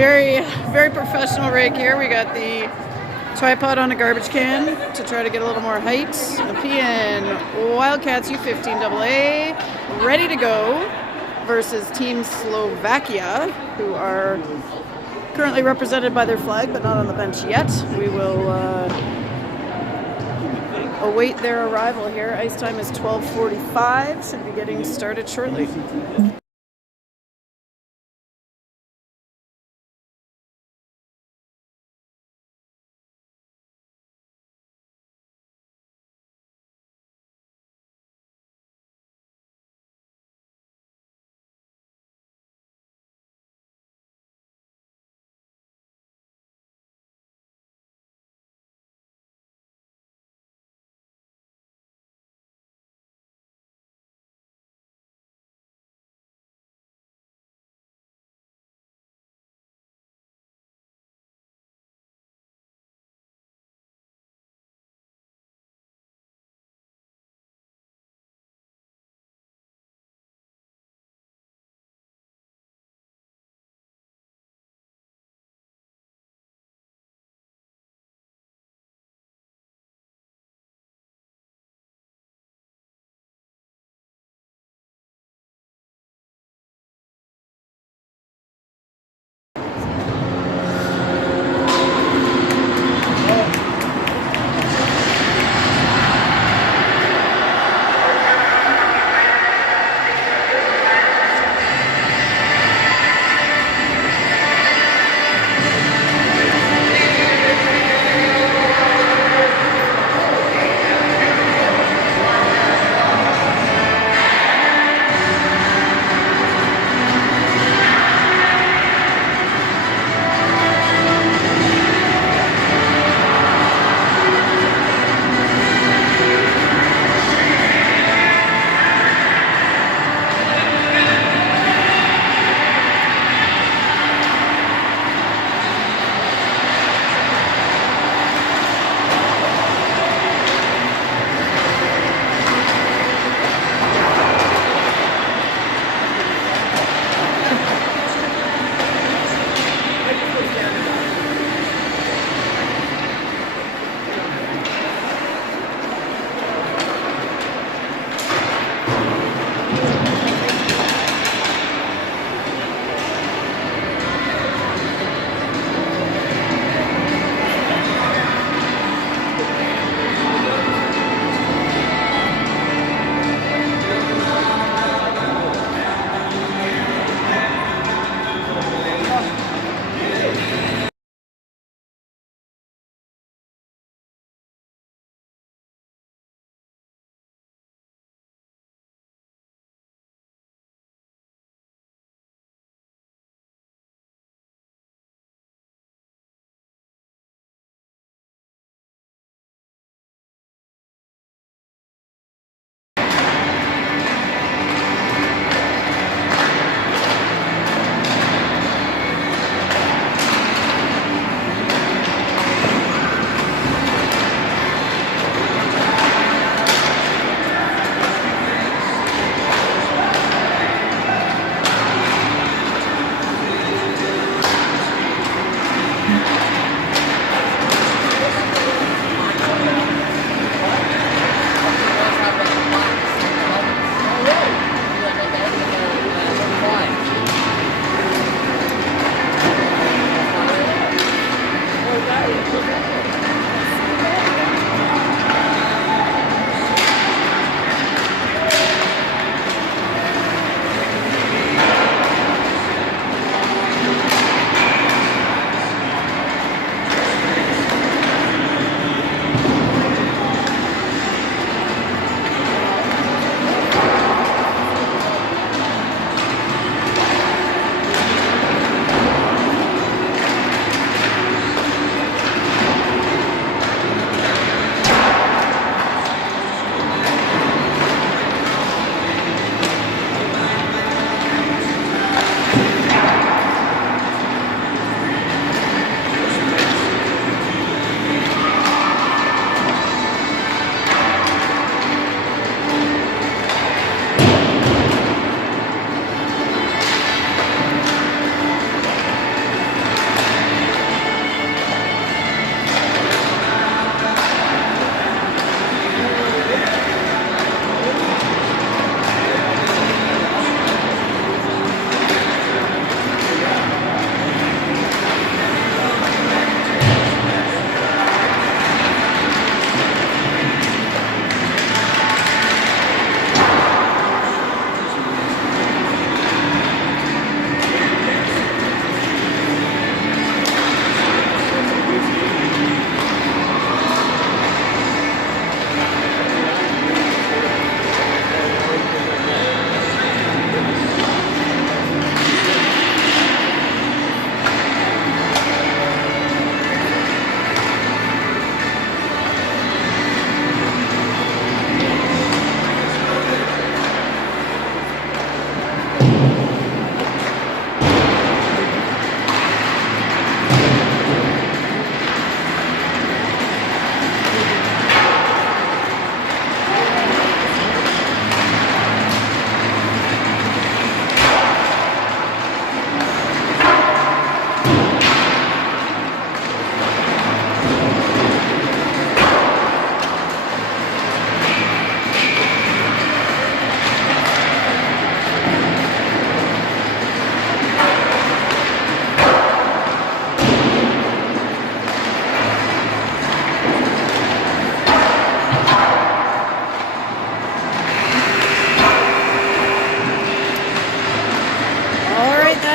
Very, very professional rig here. We got the tripod on a garbage can to try to get a little more height. Nepean Wildcats U15 AA ready to go versus Team Slovakia, who are currently represented by their flag but not on the bench yet. We will await their arrival here. Ice time is 12:45. Should be getting started shortly.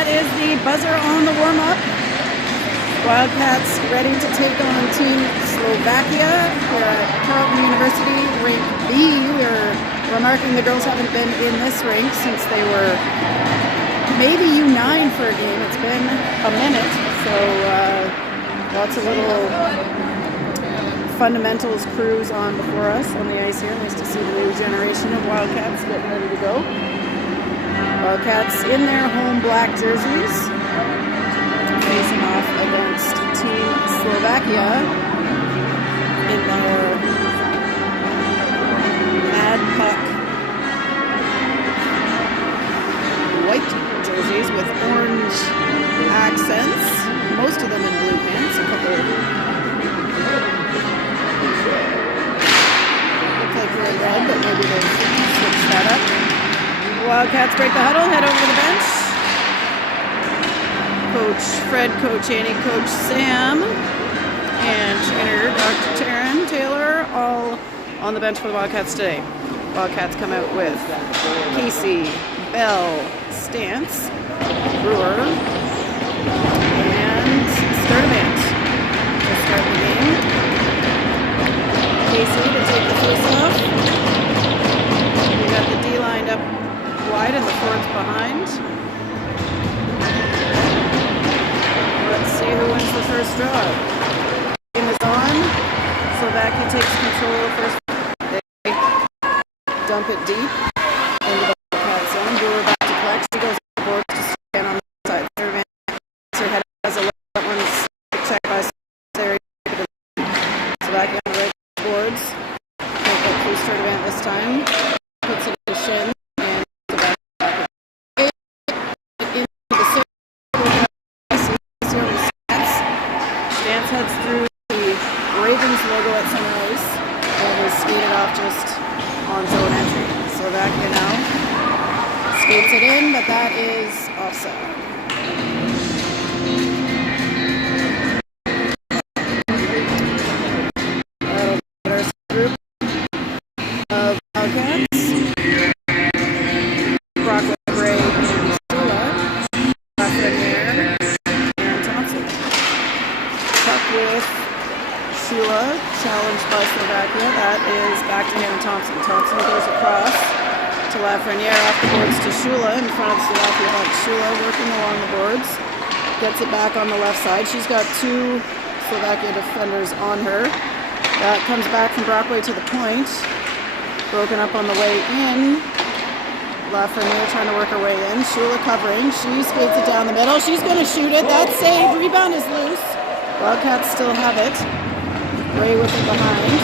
that is the buzzer on the warm-up. Wildcats ready to take on Team Slovakia. We're at Carleton University, rink B. We're remarking the girls haven't been in this rink since they were maybe U9 for a game. It's been a minute, so lots of little fundamentals crews on before us on the ice here. Nice to see the new generation of Wildcats getting ready to go. Wildcats in their home black jerseys, facing off against Team Slovakia in their Mad Puck white jerseys with orange accents, most of them in blue pants, a couple look like they're in red, but maybe they've switched that up. Wildcats break the huddle, head over to the bench. Coach Fred, Coach Annie, Coach Sam, and trainer Dr. Taryn Taylor, all on the bench for the Wildcats today. Wildcats come out with Casey, Bell, Stance, Brewer, and Sturdivant to start the game. Casey to take the face-off. We got the D lined up wide and the forwards behind. Let's see who wins the first draw. Game is on. Slovakia takes control first. They dump it deep into the Wildcat zone. Brewer back to collect. She goes to the boards to stand on the side. Her head has a left. That one's checked by Sarah. Slovakia on the right boards. Can't get through Sturdivant this time. Puts it to Shin. Heads through the Ravens logo at center ice and is skated off just on zone entry. Slovakia now skates it in, but that is offside. That'll be our group of Wildcats. Brockway, Gray, and Shula. Lafreniere, and Thompson. With Shula, challenged by Slovakia. That is back to him, Thompson. Thompson goes across to Lafreniere, off the boards to Shula in front of Slovakia. Shula working along the boards, gets it back on the left side. She's got two Slovakia defenders on her. That comes back from Brockway to the point. Broken up on the way in. Lafreniere trying to work her way in. Shula covering. She skates it down the middle. She's going to shoot it. That's saved. Rebound is loose. Wildcats still have it. Ray with it behind.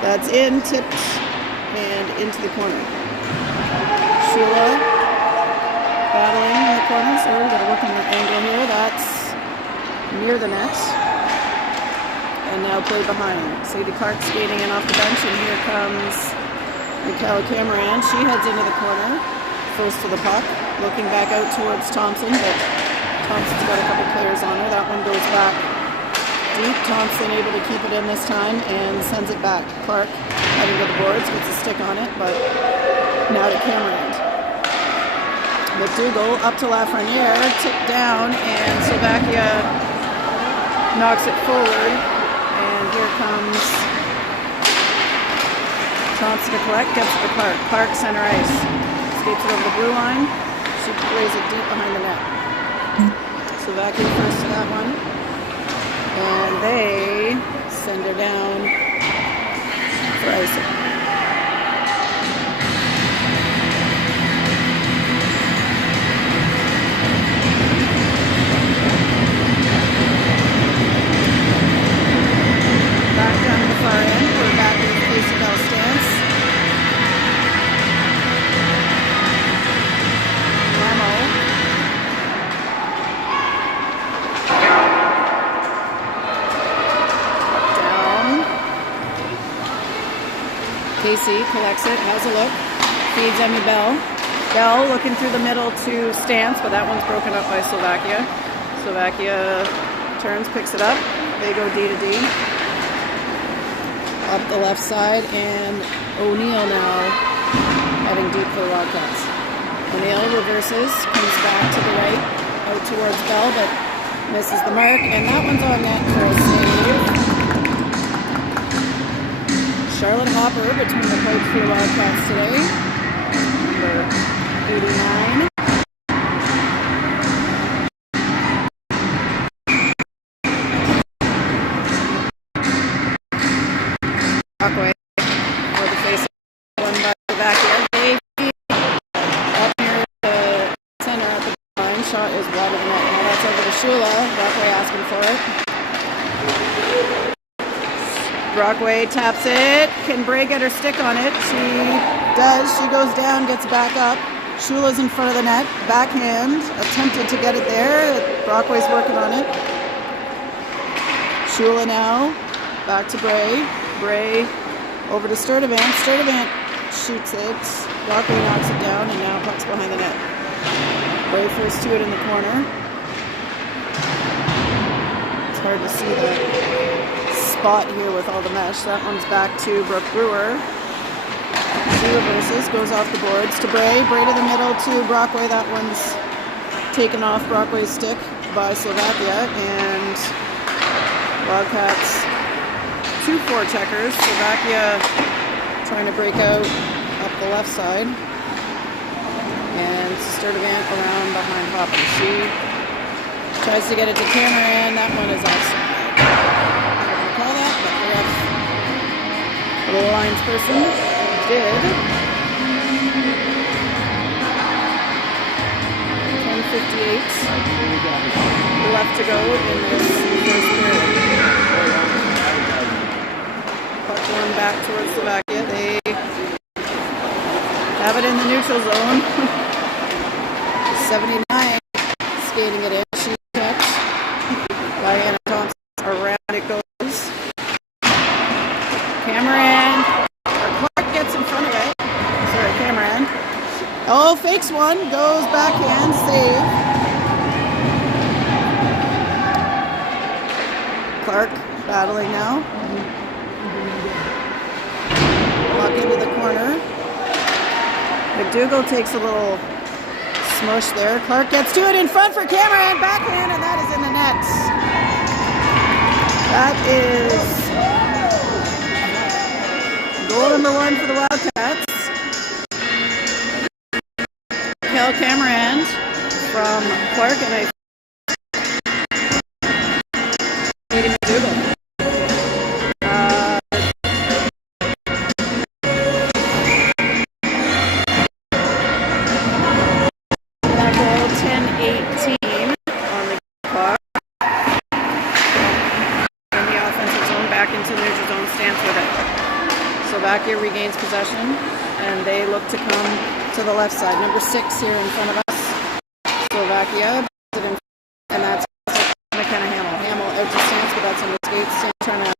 That's in, tipped, and into the corner. Shula battling in the corner. So we're going to work on the angle here. That's near the net. And now play behind. Sadie Clark skating in off the bench, and here comes Raquel Cameron. She heads into the corner, first to the puck, looking back out towards Thompson, but Thompson's got a couple players on her. That one goes back deep. Thompson able to keep it in this time and sends it back. Clark heading to the boards, gets a stick on it, but now to Cameron. McDougall up to Lafreniere, tipped down, and Slovakia knocks it forward. And here comes Thompson to collect, gets it to Clark. Clark center ice. Skates it over the blue line. She plays it deep behind the net. Slovakia first to that one, and they send her down for icing. Back down to the far end, we're back in the Casey Bell stance. Casey collects it, has a look, feeds Emmy Bell. Bell looking through the middle to Stance, but that one's broken up by Slovakia. Slovakia turns, picks it up. They go D to D. Up the left side, and O'Neill now heading deep for the Wildcats. O'Neill reverses, comes back to the right, out towards Bell, but misses the mark, and that one's on net for a save. Charlotte Hopper between the pipes for the Wildcats today. Number 89. Brockway for the face one by the back here. They feed up near the center at the line. Shot is wide of the net. Now that's over to Shula. Brockway asking for it. Brockway taps it. Can Bray get her stick on it? She does. She goes down, gets back up. Shula's in front of the net. Backhand. Attempted to get it there. Brockway's working on it. Shula now. Back to Bray. Bray over to Sturdivant. Sturdivant shoots it. Brockway knocks it down, and now pucks behind the net. Bray first to it in the corner. It's hard to see the spot here with all the mesh. That one's back to Brooke Brewer. She reverses, goes off the boards to Bray. Bray to the middle to Brockway. That one's taken off Brockway's stick by Slovakia, and Wildcats 2 forecheckers. Slovakia trying to break out up the left side. And Sturdivant around behind Hopper. She tries to get it to Cameron. That one is offside. I'm not going to call that, but the ref, the lines person, did. 10:58 left to go in this first period. One back towards Slovakia. They have it in the neutral zone. 79 skating it in. She checks. Diana Thompson around it goes. Cameron. Clark gets in front of it. Sorry, Cameron. Oh, fakes one. Goes backhand. Save. Clark battling now. Into the corner. McDougall takes a little smush there. Clark gets to it in front for Cameron. Backhand, and that is in the net. That is goal number 1 for the Wildcats. Kel Cameron from Clark, and I McDougall. Slovakia regains possession, and they look to come to the left side. Number 6 here in front of us. Slovakia, and that's McKenna Hamill. Hamill out to Stance, but that's under skates. Stance trying to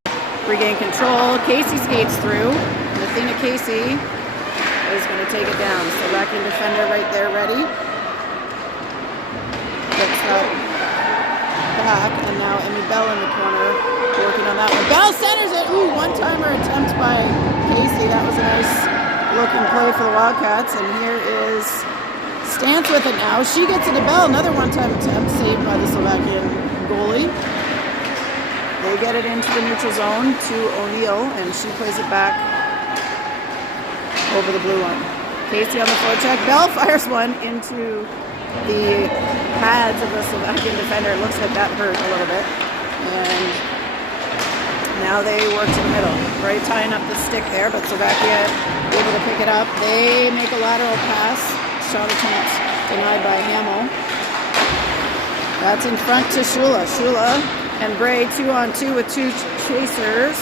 regain control. Casey skates through. Athena Casey is going to take it down. Slovakian defender right there, ready. Gets that back, and now Emmy Bell in the corner working on that one. Bell centers it. Ooh, one-timer attempt by Casey. That was a nice looking play for the Wildcats, and here is Stance with it now. She gets it to Bell. Another one-time attempt saved by the Slovakian goalie. They get it into the neutral zone to O'Neill, and she plays it back over the blue line. Casey on the forecheck. Bell fires one into the pads of the Slovakian defender. It looks like that hurt a little bit. And now they work to the middle. Right, tying up the stick there, but Slovakia able to pick it up. They make a lateral pass. Shot attempt denied by Hamill. That's in front to Shula. Shula and Bray 2-on-2 with 2 chasers.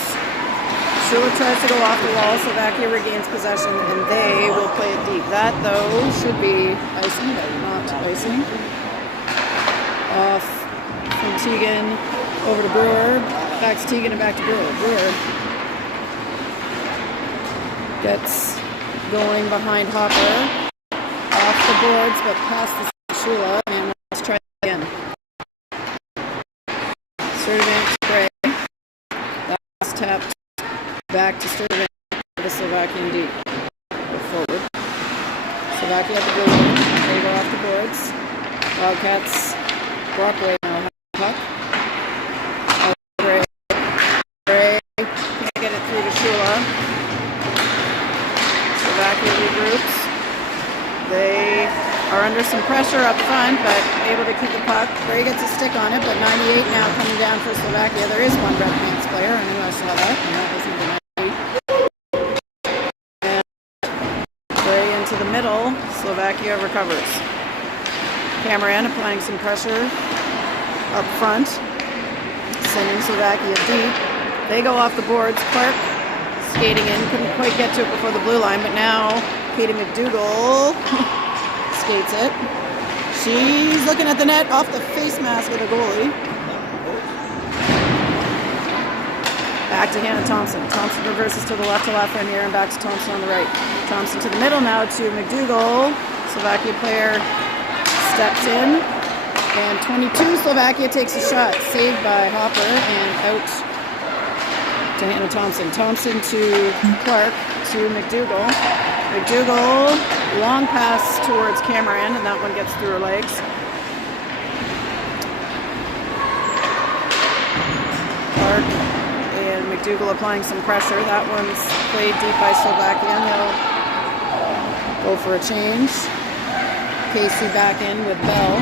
Shula tries to go off the wall. Slovakia regains possession, and they will play it deep. That, though, should be icing, but not icing. Off from Teagan over to Brewer. Back to Teagan and back to Brewer. Brewer gets going behind Hopper. Off the boards, but past the Shula. And let's try it again. Sturdivant to Bray. That's tapped back to Sturdivant for the Slovakian deep. Go forward. Slovakia at the blue line. They go off the boards. Wildcats, Brockway now have the puck. Bray can't get it through to Shula. Slovakia regroups. They are under some pressure up front, but able to keep the puck. Bray gets a stick on it, but 98 now coming down for Slovakia. There is one red pants player. I knew I saw that, and that was number 98. And Bray into the middle. Slovakia recovers. Cameron applying some pressure up front, sending Slovakia deep. They go off the boards. Clark skating in, couldn't quite get to it before the blue line, but now Katie McDougall skates it. She's looking at the net off the face mask of the goalie. Back to Hannah Thompson. Thompson reverses to the left to Lafreniere and back to Thompson on the right. Thompson to the middle now to McDougall. Slovakia player steps in. And 22, Slovakia takes a shot. Saved by Hopper and out to Hannah Thompson. Thompson to Clark to McDougall. McDougall, long pass towards Cameron, and that one gets through her legs. Clark and McDougall applying some pressure. That one's played deep by Slovakia, and they'll go for a change. Casey back in with Bell.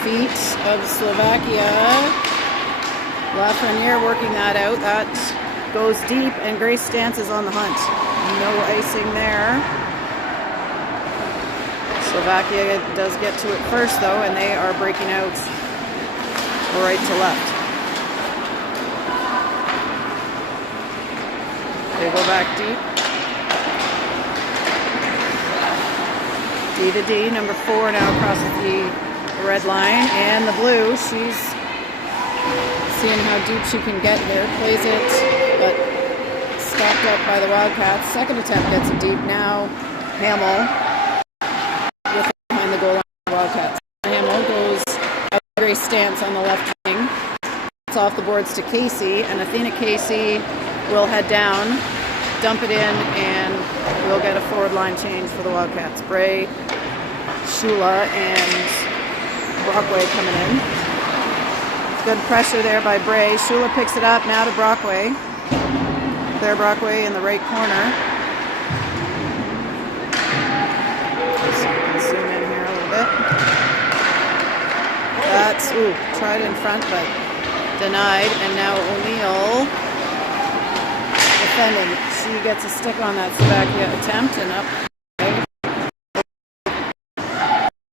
Feet of Slovakia. Lafreniere working that out. That goes deep, and Grace Stantz is on the hunt. No icing there. Slovakia does get to it first, though, and they are breaking out right to left. They go back deep. D to D, number 4 now crosses the red line, and the blue, she's seeing how deep she can get here. Plays it, but stopped up by the Wildcats. Second attempt gets it deep. Now Hamill with it behind the goal line of the Wildcats. Hamill goes out to Grace Stantz on the left wing. It's off the boards to Casey, and Athena Casey will head down, dump it in, and we'll get a forward line change for the Wildcats. Bray, Shula, and Brockway coming in. Good pressure there by Bray. Shula picks it up now to Brockway. Claire Brockway in the right corner. So we can zoom in here a little bit. That's, tried in front, but denied. And now O'Neill defending. She gets a stick on that Slovakia attempt and up.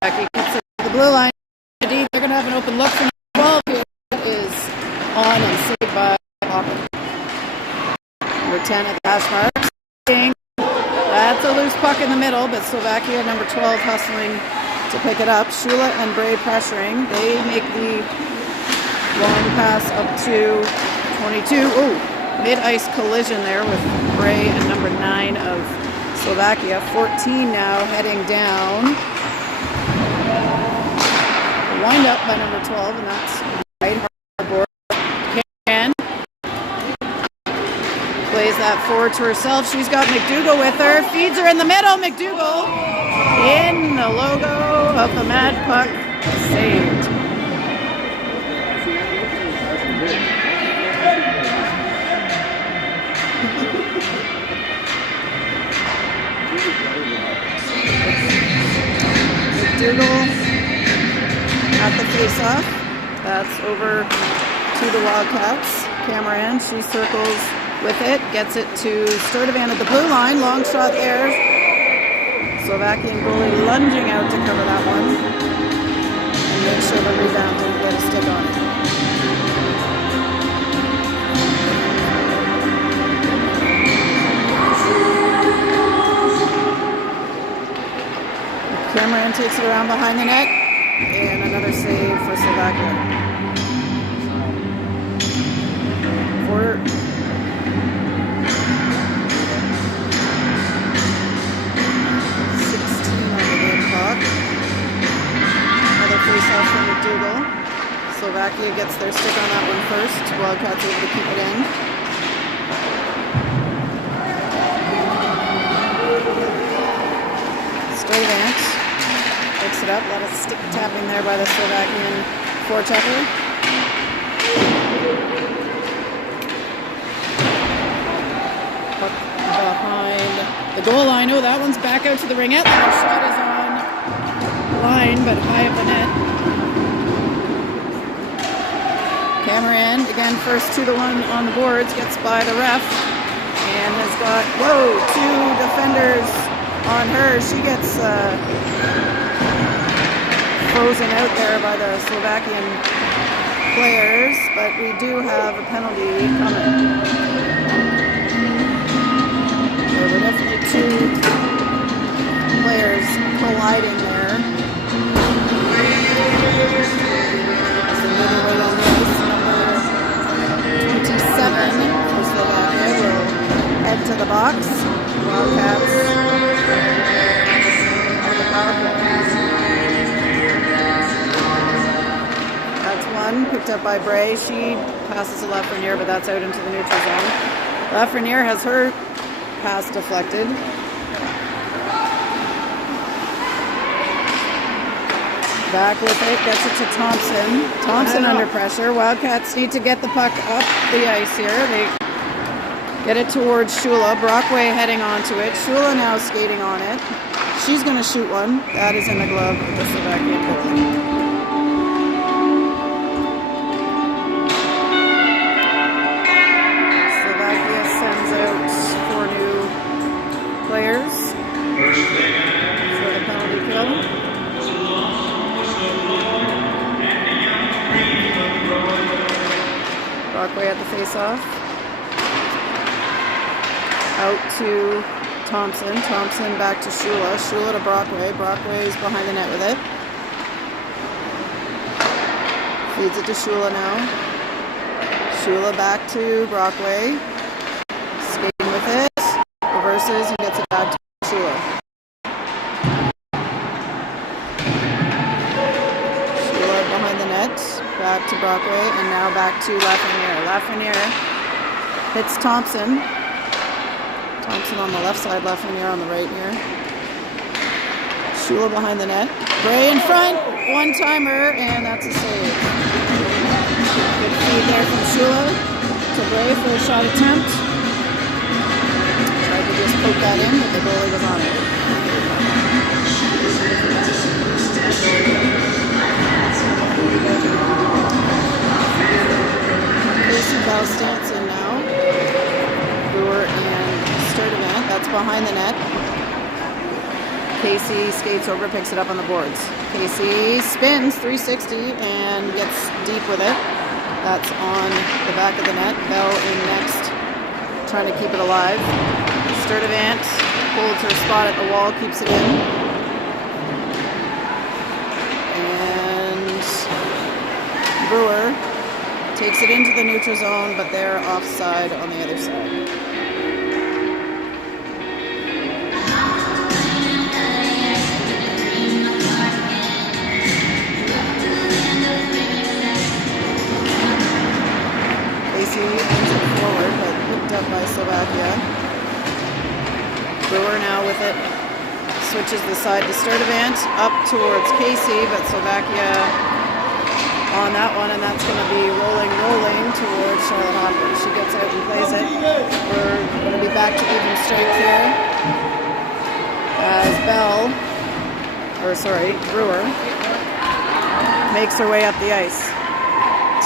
Slovakia gets it to the blue line. They're going to have an open look from 12 here. Is on and saved by Hopper. Number 10 at the hash marks. That's a loose puck in the middle, but Slovakia, number 12, hustling to pick it up. Shula and Bray pressuring. They make the long pass up to 22. Mid-ice collision there with Bray and number 9 of Slovakia. 14 now heading down. Wind up by number 12, and that's right. Hard Can plays that forward to herself. She's got McDougall with her. Feeds her in the middle. McDougall in the logo of the Mad Puck. Saved. McDougall at the face-off. That's over to the Wildcats. Cameron, she circles with it, gets it to Sturtevant at the blue line. Long shot there. Slovakian goalie lunging out to cover that one. And make sure the rebound didn't get a stick on it. Cameron takes it around behind the net. And another save for Slovakia. For 16 on the game clock. Another face-off from McDougall. Slovakia gets their stick on that one first. Wildcats able to keep it in. up. A lot of stick tapping there by the Slovakian forechecker. Puck behind the goal line. Oh, that one's back out to the ringette. That shot is on line, but high up the net. Cameron, again, first 2-1 on the boards, gets by the ref and has got, whoa, 2 defenders on her. She gets frozen out there by the Slovakian players, but we do have a penalty coming. There were definitely 2 players colliding there. As the middleweight on this, number 27 for Slovakia will head to the box. Wildcats on the power play. That's one picked up by Bray. She passes to Lafreniere, but that's out into the neutral zone. Lafreniere has her pass deflected. Back with it, gets it to Thompson. Thompson under pressure. Wildcats need to get the puck up the ice here. They get it towards Shula. Brockway heading onto it. Shula now skating on it. She's going to shoot one. That is in the glove of the Slovakian goalie. Slovakia sends out 4 new players for the penalty kill. Brockway at the face-off. Out to Thompson. Thompson back to Shula. Shula to Brockway. Brockway's behind the net with it. Feeds it to Shula now. Shula back to Brockway. Skating with it. Reverses and gets it back to Shula. Shula behind the net. Back to Brockway, and now back to Lafreniere. Lafreniere hits Thompson. Thompson on the left side, Lafreniere on the right here. Shula behind the net. Bray in front, one-timer, and that's a save. Good feed there from Shula to Bray for a shot attempt. Tried to just poke that in, but the goalie was on it. Casey Stanson now. Brewer and Sturdivant. That's behind the net. Casey skates over, picks it up on the boards. Casey spins 360 and gets deep with it. That's on the back of the net. Bell in next, trying to keep it alive. Sturdivant holds her spot at the wall, keeps it in. Brewer takes it into the neutral zone, but they're offside on the other side. Casey ends it forward, but picked up by Slovakia. Brewer now with it. Switches the side to Sturdivant, up towards Casey, but Slovakia on that one, and that's going to be rolling towards Charlotte Hopkins. She gets out and plays it. We're going to be back to even strength here as Brewer makes her way up the ice.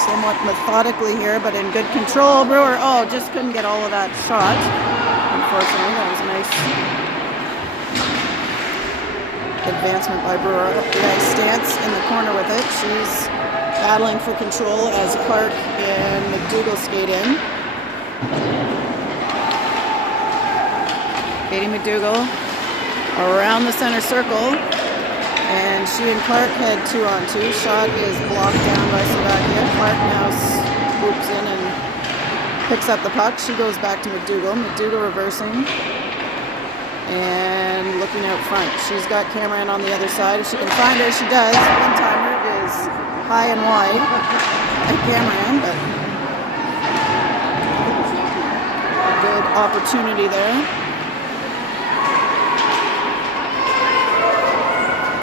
Somewhat methodically here, but in good control. Brewer, just couldn't get all of that shot. Unfortunately, that was a nice advancement by Brewer. Up the ice stance in the corner with it. She's battling for control as Clark and McDougall skate in. Katie McDougall around the center circle, and she and Clark head 2-on-2. Shot is blocked down by Slovakia. Clark now swoops in and picks up the puck. She goes back to McDougall. McDougall reversing and looking out front. She's got Cameron on the other side. If she can find her, she does. One-timer is high and wide at Cameron, but a good opportunity there.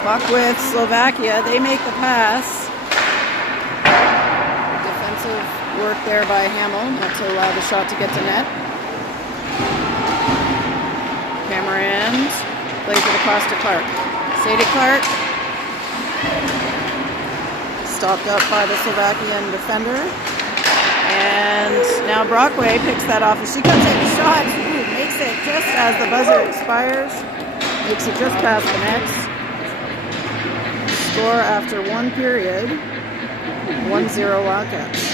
Puck with Slovakia. They make the pass. Defensive work there by Hamill, not to allow the shot to get to net. Cameron plays it across to Clark. Sadie Clark. Stopped up by the Slovakian defender. And now Brockway picks that off as she comes in. Shot. Ooh, makes it just as the buzzer expires. Makes it just past the net. Score after one period. 1-0 Wildcats.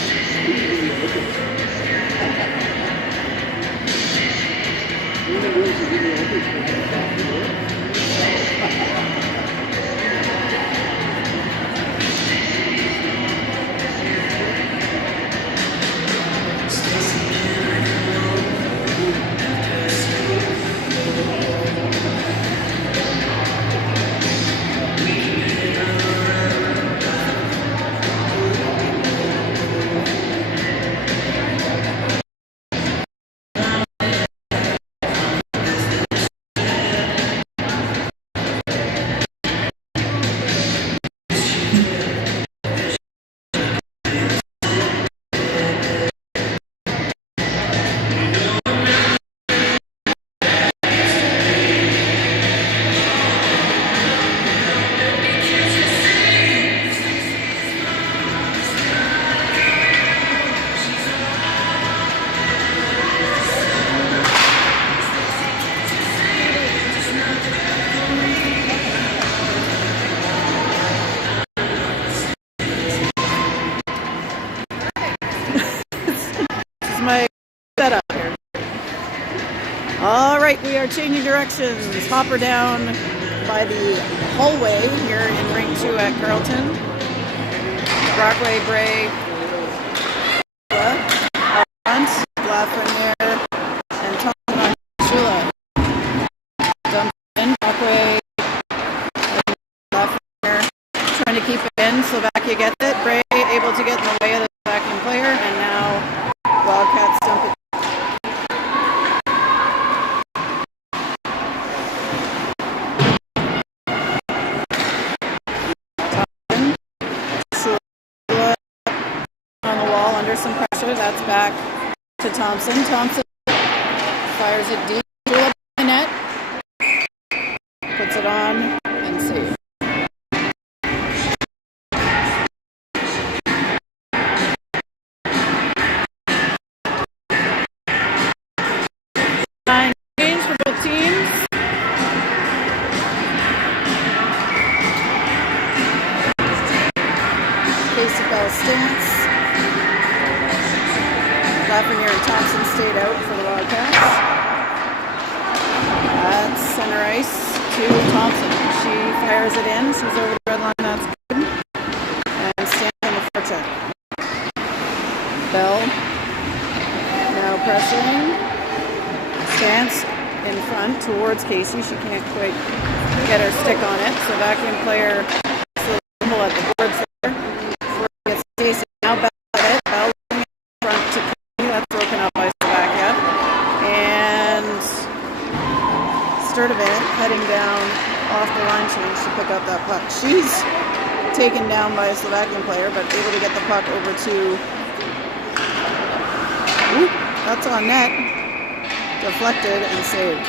My setup here. All right, we are changing directions. Hopper down by the hallway here in Ring 2 at Carleton. Brockway, Bray, up front, Lafreniere, and Thompson on Shula. Dumped in, Brockway, Lafreniere trying to keep it in. Slovakia gets it. Bray able to get in the way of the Slovakian player, and now Wildcats dump it. Thompson. Shula on the wall under some pressure. That's back to Thompson. Thompson fires it deep. Shula in the net. Puts it on and saves. Stance. Lafreniere and Thompson stayed out for the Wildcats. That's center ice to Thompson. She fires it in. She's over the red line. That's good. And Stance on the forecheck. Bell now pressing. Stance in front towards Casey. She can't quite get her stick on it. So vacuum player still at the boards there. Stacey now Bell at it. Bell in front to Casey. That's broken up by Slovakia. And Sturdivant heading down off the line change to pick up that puck. She's taken down by a Slovakian player, but able to get the puck over to... Ooh, that's on net. Deflected and saved.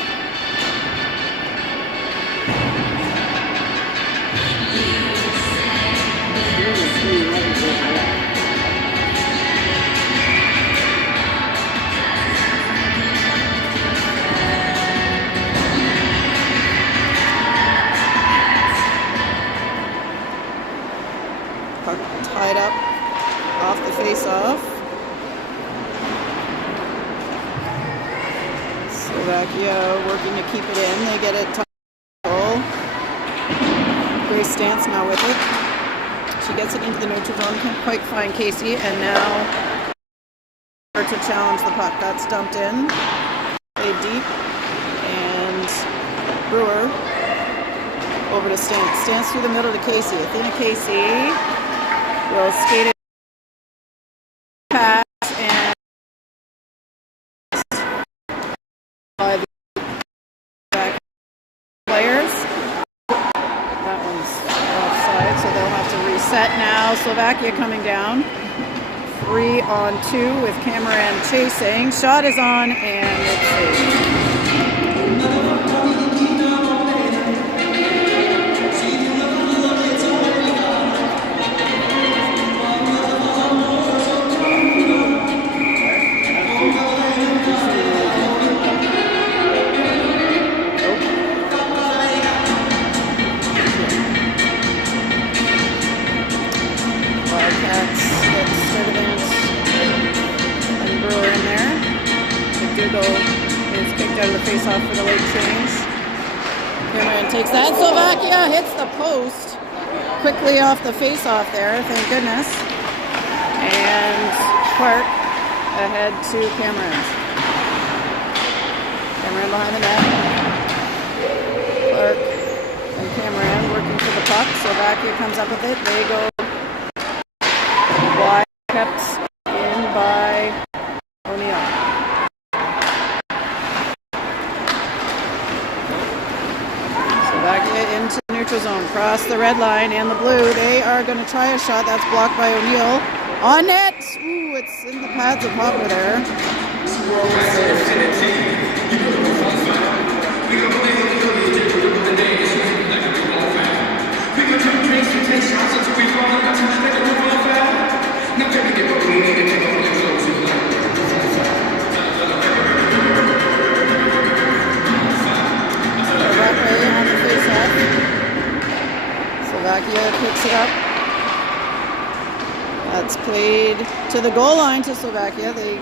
Puck tied up off the face-off. Slovakia working to keep it in. They get it to goal. Grace Stance now with it. She gets it into the neutral zone. Can't quite find Casey, and now to challenge the puck. That's dumped in. Played deep, and Brewer over to Stance. Stance through the middle to Casey. Athena Casey will skate it pass and by the back players. That one's set now. Slovakia coming down. 3-on-2 with Cameron chasing. Shot is on and it's saved. Is kicked out of the face-off for the late change. Cameron takes that. Slovakia hits the post quickly off the face-off there, thank goodness. And Clark ahead to Cameron. Cameron behind the net. Clark and Cameron working for the puck. Slovakia comes up with it. They go wide, kept in by O'Neill. Into the neutral zone, cross the red line and the blue. They are going to try a shot. That's blocked by O'Neill. On net! Ooh, it's in the pads of Hopper there. Slovakia picks it up. That's played to the goal line to Slovakia. They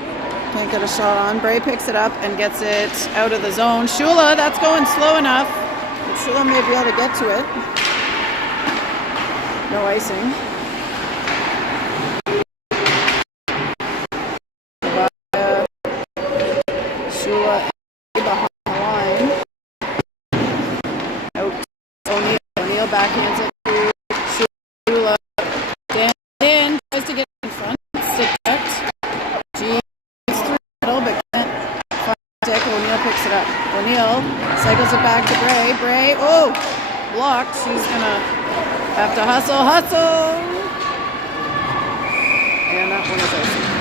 can't get a shot on. Bray picks it up and gets it out of the zone. Shula, that's going slow enough. But Shula may be able to get to it. No icing. Shula behind the line. Out. O'Neill backhands it. Tries to get in front, stick checked. G is through the middle, but can't find Dick. O'Neill picks it up. O'Neill cycles it back to Bray. Bray, oh, blocked. She's gonna have to hustle. And that one is icy.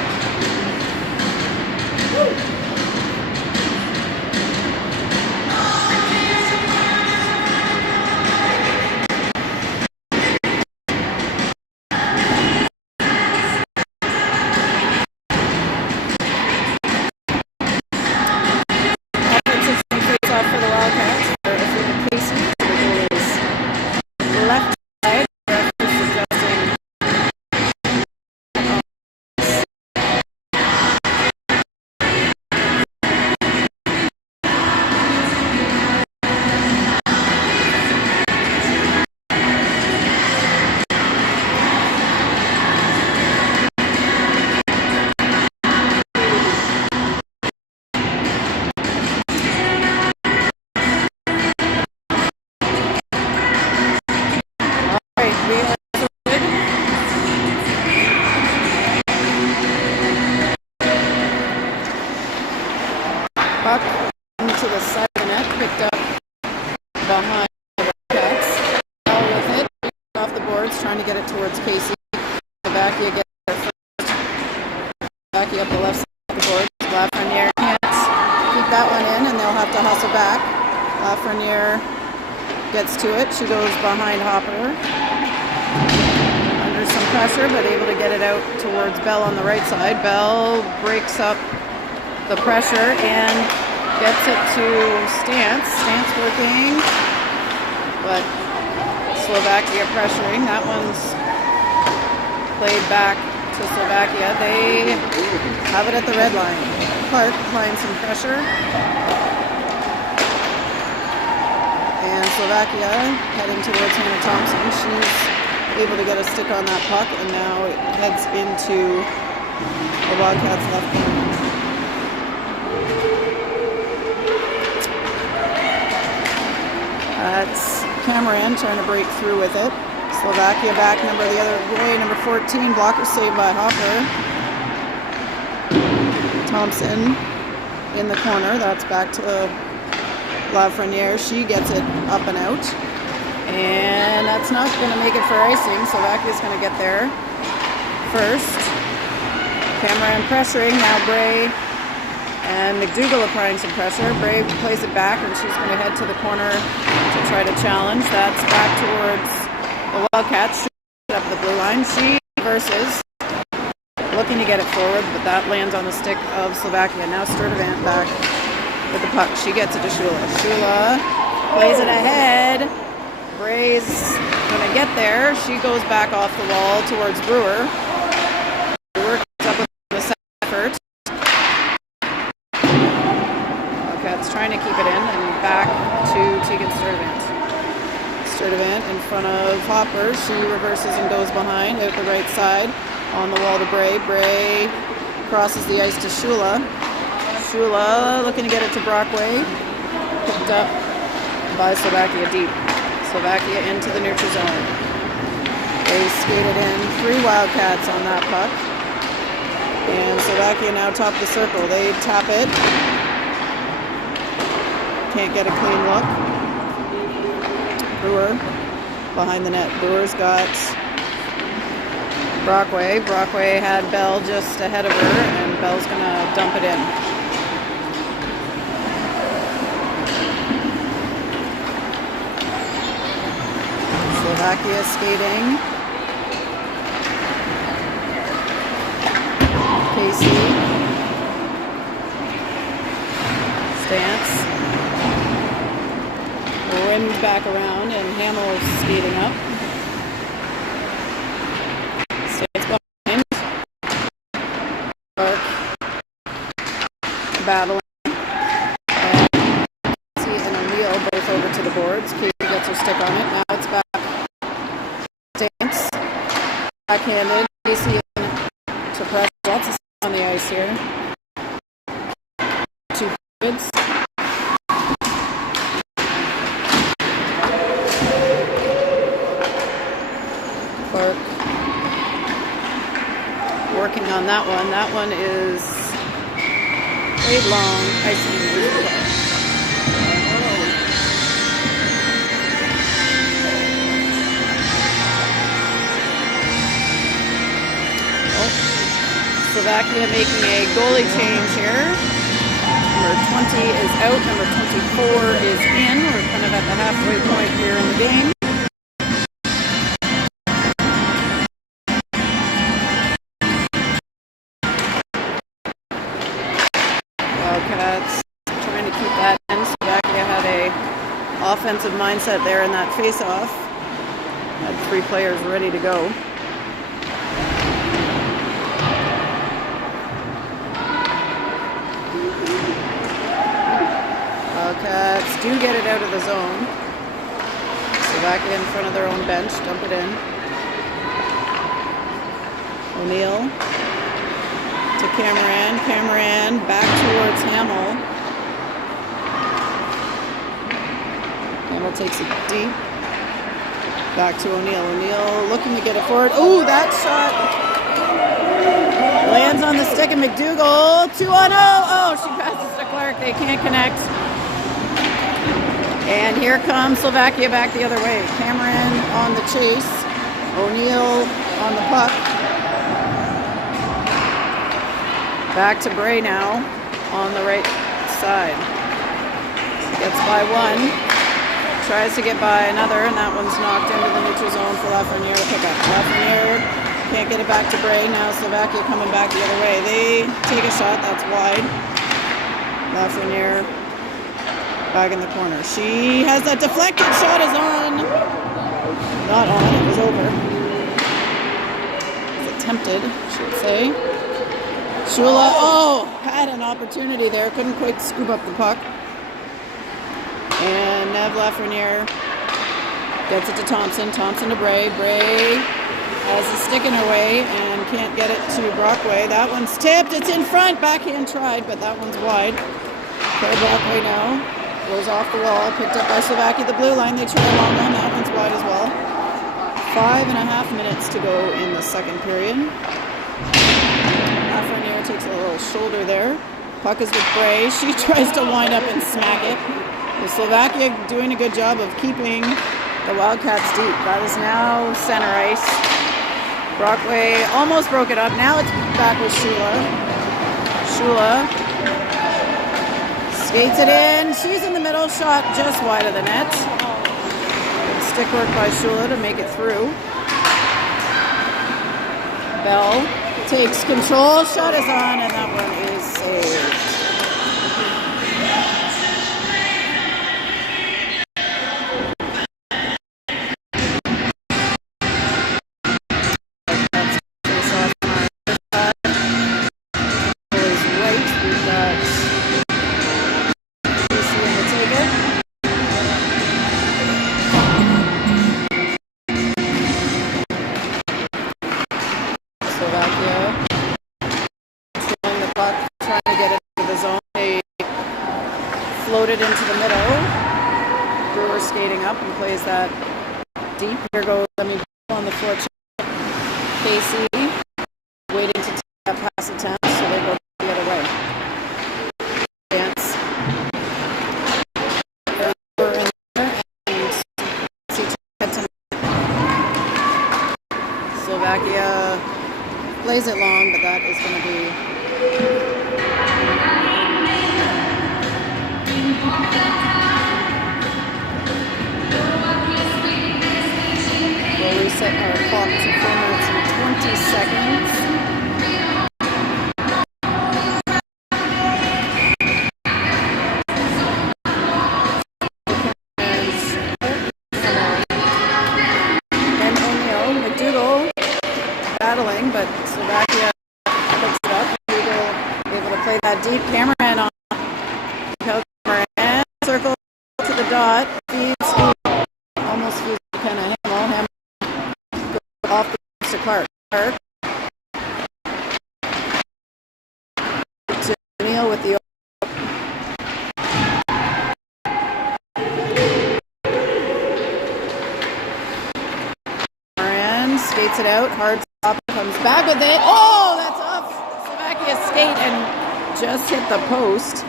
Puck into the side of the net, picked up behind the Cats. All with it, off the boards, trying to get it towards Casey. Slovakia gets there first. Slovakia up the left side of the boards. Lafreniere can't keep that one in, and they'll have to hustle back. Lafreniere gets to it. She goes behind Hopper. Under some pressure, but able to get it out towards Bell on the right side. Bell breaks up the pressure and gets it to Stance. Stance working, but Slovakia pressuring. That one's played back to Slovakia. They have it at the red line. Clark applying some pressure. And Slovakia heading towards Hannah Thompson. She's able to get a stick on that puck, and now it heads into the Wildcats' left corner. That's Cameron trying to break through with it. Slovakia back number the other way, number 14. Blocker saved by Hopper. Thompson in the corner. That's back to Lafreniere. She gets it up and out. And that's not going to make it for icing. Slovakia's going to get there first. Cameron pressuring. Now Bray and McDougall applying some pressure. Bray plays it back, and she's going to head to the corner to try to challenge. That's back towards the Wildcats. She up the blue line. She versus. Looking to get it forward, but that lands on the stick of Slovakia. Now Sturdivant back with the puck. She gets it to Shula. Shula plays it ahead. Bray's going to get there. She goes back off the wall towards Brewer. Brewer comes up with the second effort. Wildcats trying to keep it in, and back to Tegan Sturdivant. Sturdivant in front of Hopper. She reverses and goes behind out the right side. On the wall to Bray. Bray crosses the ice to Shula. Shula looking to get it to Brockway. Picked up by Slovakia deep. Slovakia into the neutral zone. They skated in 3 Wildcats on that puck. And Slovakia now top the circle. They tap it. Can't get a clean look. Brewer behind the net. Brewer's got Brockway. Brockway had Bell just ahead of her, and Bell's going to dump it in. Slovakia skating. Casey. Stance. Rimmed back around, and Hamill's skating up. Battling. And Casey and O'Neill both over to the boards. Casey gets her stick on it. Now it's back. Stance. Backhanded. Casey to press. Lots of on the ice here. 2 kids. Clark. Working on that one. That one is played long. Icing. Slovakia making a goalie change here. Number 20 is out. Number 24 is in. We're kind of at the halfway point here in the game. Wildcats trying to keep that in. Slovakia had a offensive mindset there in that face-off. Had 3 players ready to go. Wildcats do get it out of the zone. Slovakia in front of their own bench. Dump it in. O'Neill to Cameron. Cameron back towards Hamill. Hamill takes it deep. Back to O'Neill. O'Neill looking to get it forward. Oh, that shot lands on the stick of McDougall. 2-0. Oh, she passes to Clark. They can't connect. And here comes Slovakia back the other way. Cameron on the chase. O'Neill on the puck. Back to Bray now on the right side. Gets by one. Tries to get by another, and that one's knocked into the neutral zone for Lafreniere to pick up. Lafreniere can't get it back to Bray. Now Slovakia coming back the other way. They take a shot. That's wide. Lafreniere back in the corner. She has that deflected shot is on. Not on. It was over. It's attempted, I should say. Shula, had an opportunity there. Couldn't quite scoop up the puck. And Nev Lafreniere gets it to Thompson. Thompson to Bray. Bray has a stick in her way and can't get it to Brockway. That one's tipped. It's in front. Backhand tried, but that one's wide. Claire Brockway now goes off the wall. Picked up by Slovakia. The blue line. They try a long one. That one's wide as well. 5.5 minutes to go in the second period. Lafreniere takes a little shoulder there. Puck is with Bray. She tries to wind up and smack it. Slovakia doing a good job of keeping The Wildcats deep. That is now center ice. Brockway almost broke it up. Now it's back with Shula. Shula skates it in. She's in the middle. Shot just wide of the net. Good stick work by Shula to make it through. Bell takes control. Shot is on, and that one is saved. Slovakia controlling the puck, trying to get it into the zone. They floated into the middle. Brewer skating up and plays that deep. Here goes, on the floor. Casey waiting to take that pass attempt, so they go the other way. Dance. Brewer in there, and Slovakia plays it long, but that is going to be we'll reset our clock to 4 minutes and 20 seconds. And O'Neill, McDougall battling, but Slovakia picks it up. Eagle able to play that deep. Cameron on Cameron. Circle to the dot. Feeds almost feeds kind of Hamill. Hamill off the to Clark. Clark to Neil with the skates it out, hard stop, comes back with it. Oh, that's off Slovakia's skate and just hit the post.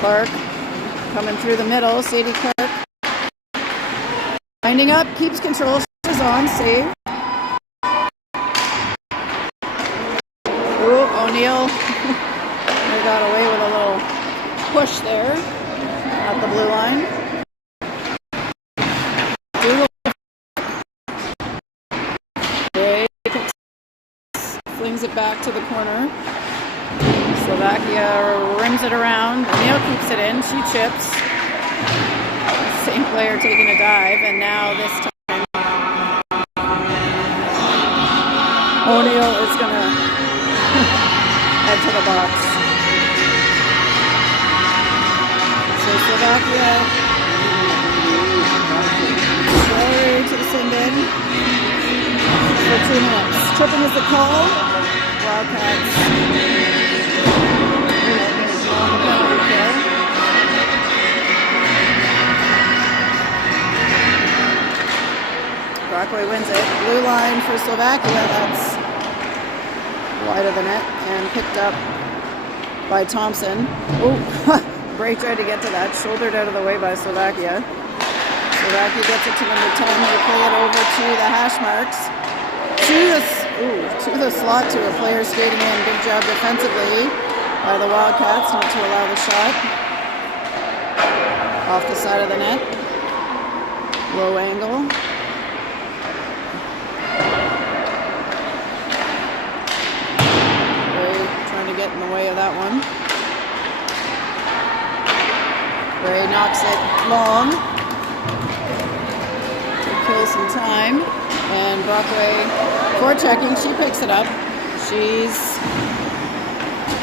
Clark coming through the middle. Sadie Clark winding up, keeps control, is on, save. Ooh, O'Neill they got away with a little push there at the blue line. Flings it back to the corner. Slovakia rims it around. O'Neill keeps it in. She chips. Same player taking a dive, and now this time O'Neill is going to head to the box. So Slovakia to the send in for 2 minutes. Tripping is the call. Wildcats on the penalty kill. Brockway wins it. Blue line for Slovakia. That's wide of the net and picked up by Thompson. Oh, Bray tried to get to that. Shouldered out of the way by Slovakia. Slovakia gets it to number 10. They play it over to the hash marks. To the slot to a player skating in. Good job defensively by the Wildcats not to allow the shot. Off the side of the net. Low angle. Bray trying to get in the way of that one. Bray knocks it long. To kill some time. And Brockway forechecking, she picks it up. She's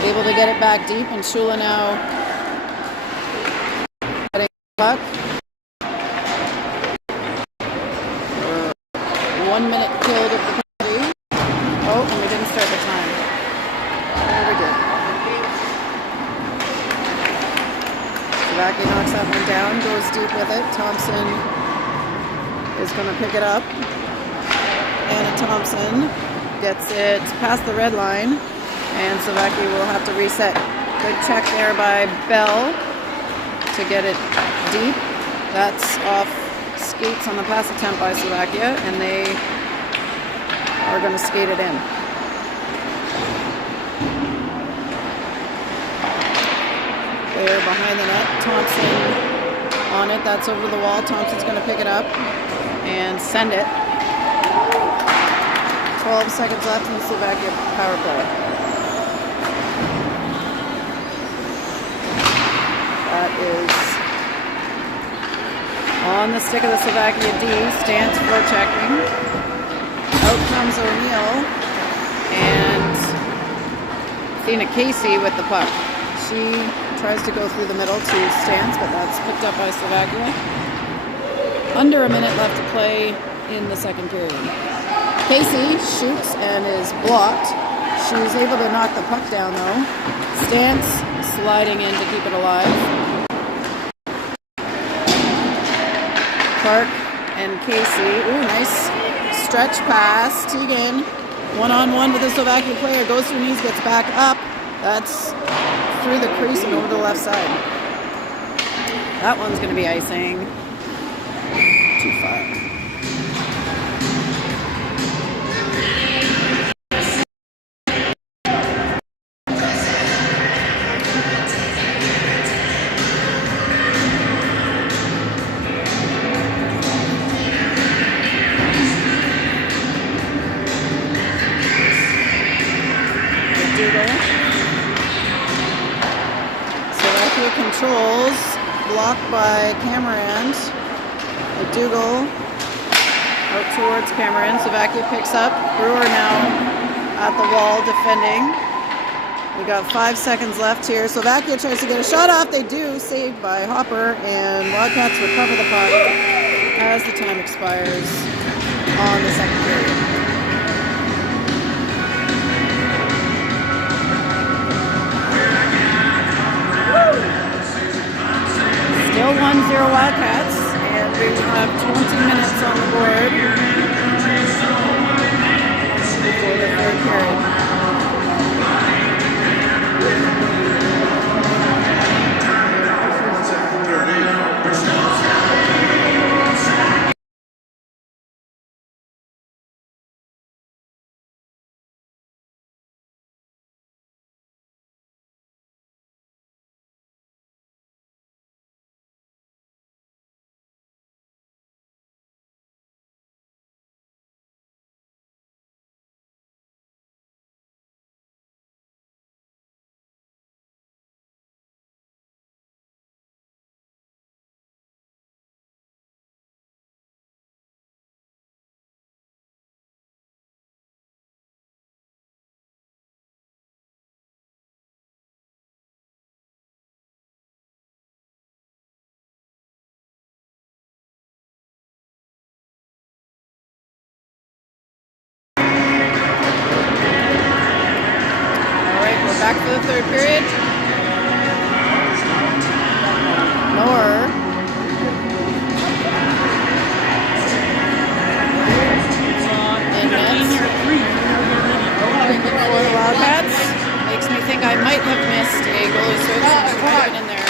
able to get it back deep, and Shula now getting the puck. 1 minute killed of the penalty. Oh, and we didn't start the time. There we did. Slovakia knocks that one down, goes deep with it. Thompson is going to pick it up. Anna Thompson gets it past the red line, and Slovakia will have to reset. Good check there by Bell to get it deep. That's off skates on the pass attempt by Slovakia, and they are going to skate it in. They're behind the net. Thompson on it. That's over the wall. Thompson's going to pick it up and send it. 12 seconds left in the Slovakia power play. That is on the stick of the Slovakia D. Stance forechecking. Out comes O'Neill. And Athena Casey with the puck. She tries to go through the middle to Stance, but that's picked up by Slovakia. Under a minute left to play in the second period. Casey shoots and is blocked. She's able to knock the puck down though. Stance sliding in to keep it alive. Clark and Casey. Ooh, nice stretch pass. Tegan, one-on-one with the Slovakian player. Goes to her knees, gets back up. That's through the crease and over the left side. That one's going to be icing. Too far. Controls, blocked by Cameron. Dougal out towards Cameron. Slovakia picks up. Brewer now at the wall defending. We got 5 seconds left here. Slovakia tries to get a shot off. They do, saved by Hopper, and Wildcats recover the puck as the time expires on the second period. Still 1-0 Wildcats, and we have 20 minutes on the board before the third period. Back for the third period. Nor. And Nets for the Wildcats. Makes me think I might have missed a goalie switch. She might have been in there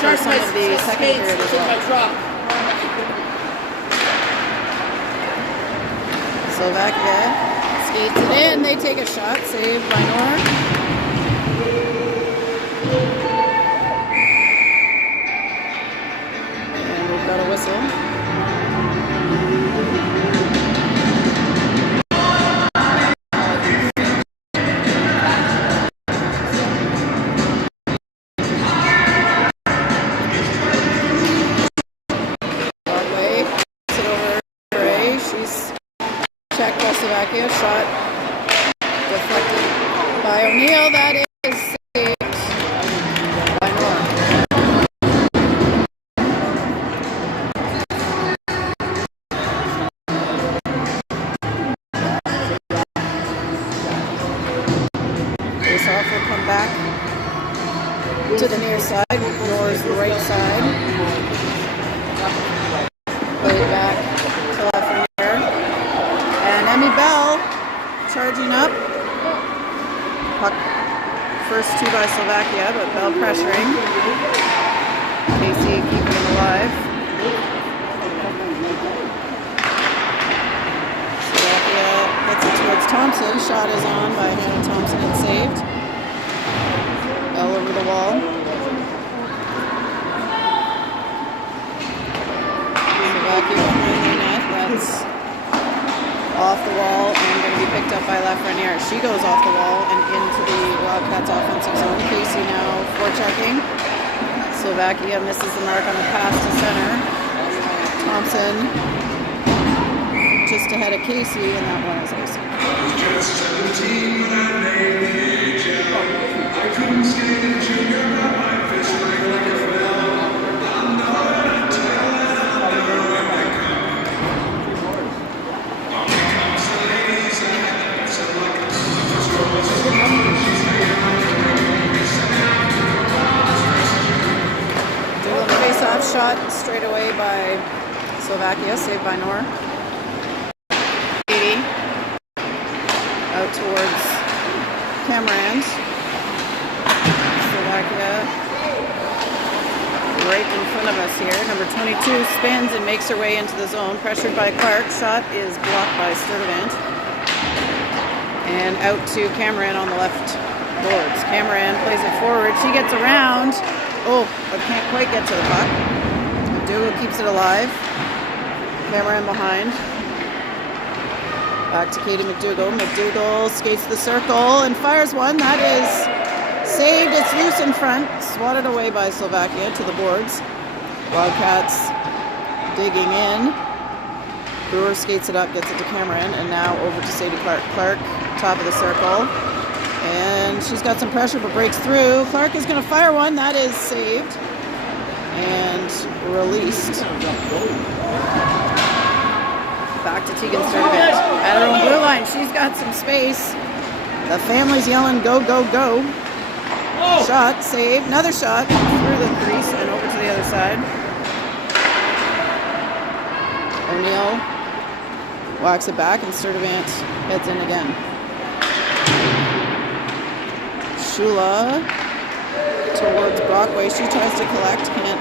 for some of the second period as well. Slovakia skates it in. They take a shot. Saved by Nor. Got a whistle. Broadway puts it over Ray. She's checked by Slovakia. Shot deflected by O'Neill. That is saved by Nor. Will come back to the near side. Nor's the right side. Played back to Lafreniere. And Emmy Bell charging up. Puck first two by Slovakia, but Bell pressuring. Casey keeping him alive. Slovakia gets it towards Thompson. Shot is on by Hannah Thompson and saved. All over the wall. Slovakia behind their net. That's off the wall and going to be picked up by Lafreniere. She goes off the wall and into the Wildcats offensive zone. Casey now forechecking. Slovakia misses the mark on the pass to center. Thompson just ahead of Casey, and that one is icy. Just 17 when I made the AHL. I couldn't skate in junior, but my fist like a bell. I'm not until I know when I come. On comes the ladies and it's like a Doing a face-off shot straight away by Slovakia, saved by Nor. 80 out towards Cameron. Slovakia right in front of us here. Number 22 spins and makes her way into the zone. Pressured by Clark. Shot is blocked by Sturdivant. And out to Cameron on the left boards. Cameron plays it forward. She gets around. Oh, but can't quite get to the puck. McDougall keeps it alive. Cameron behind. Back to Katie McDougall. McDougall skates the circle and fires one. That is saved. It's loose in front. Swatted away by Slovakia to the boards. Wildcats digging in. Brewer skates it up, gets it to Cameron, and now over to Sadie Clark. Clark, top of the circle. And she's got some pressure but breaks through. Clark is going to fire one. That is saved and released. Back to Tegan Sturdivant at her own blue line. She's got some space. The family's yelling, go, go, go. Shot, saved. Another shot through the crease and over to the other side. O'Neill whacks it back and Sturdivant heads in again. Shula towards Brockway. She tries to collect, can't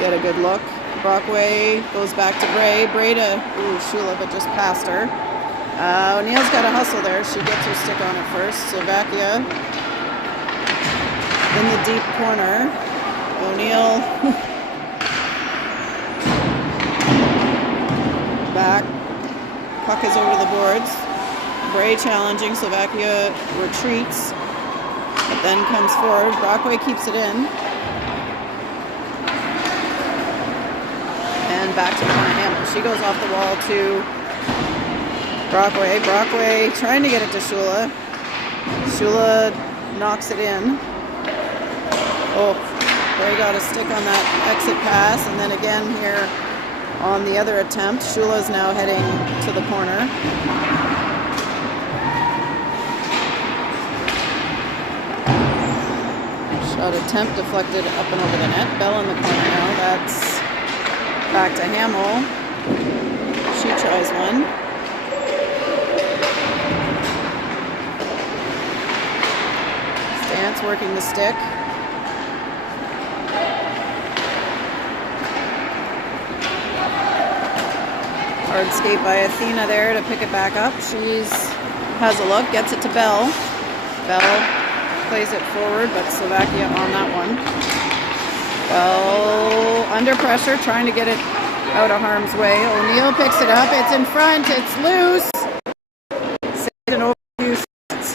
get a good look. Brockway goes back to Bray. Bray to Shula, but just past her. O'Neill's got a hustle there. She gets her stick on it first. Slovakia in the deep corner. O'Neill back. Puck is over the boards. Bray challenging. Slovakia retreats, but then comes forward. Brockway keeps it in. And back to Connor Hamill. She goes off the wall to Brockway. Brockway trying to get it to Shula. Shula knocks it in. Oh, Bray got a stick on that exit pass, and then again here on the other attempt. Shula's now heading to the corner. Shot attempt deflected up and over the net. Bell in the corner now. That's back to Hamill. She tries one. Stance working the stick. Hard skate by Athena there to pick it back up. She's has a look, gets it to Bell. Bell plays it forward, but Slovakia on that one. Bell under pressure, trying to get it out of harm's way. O'Neill picks it up. It's in front. It's loose. Saved and over two shots.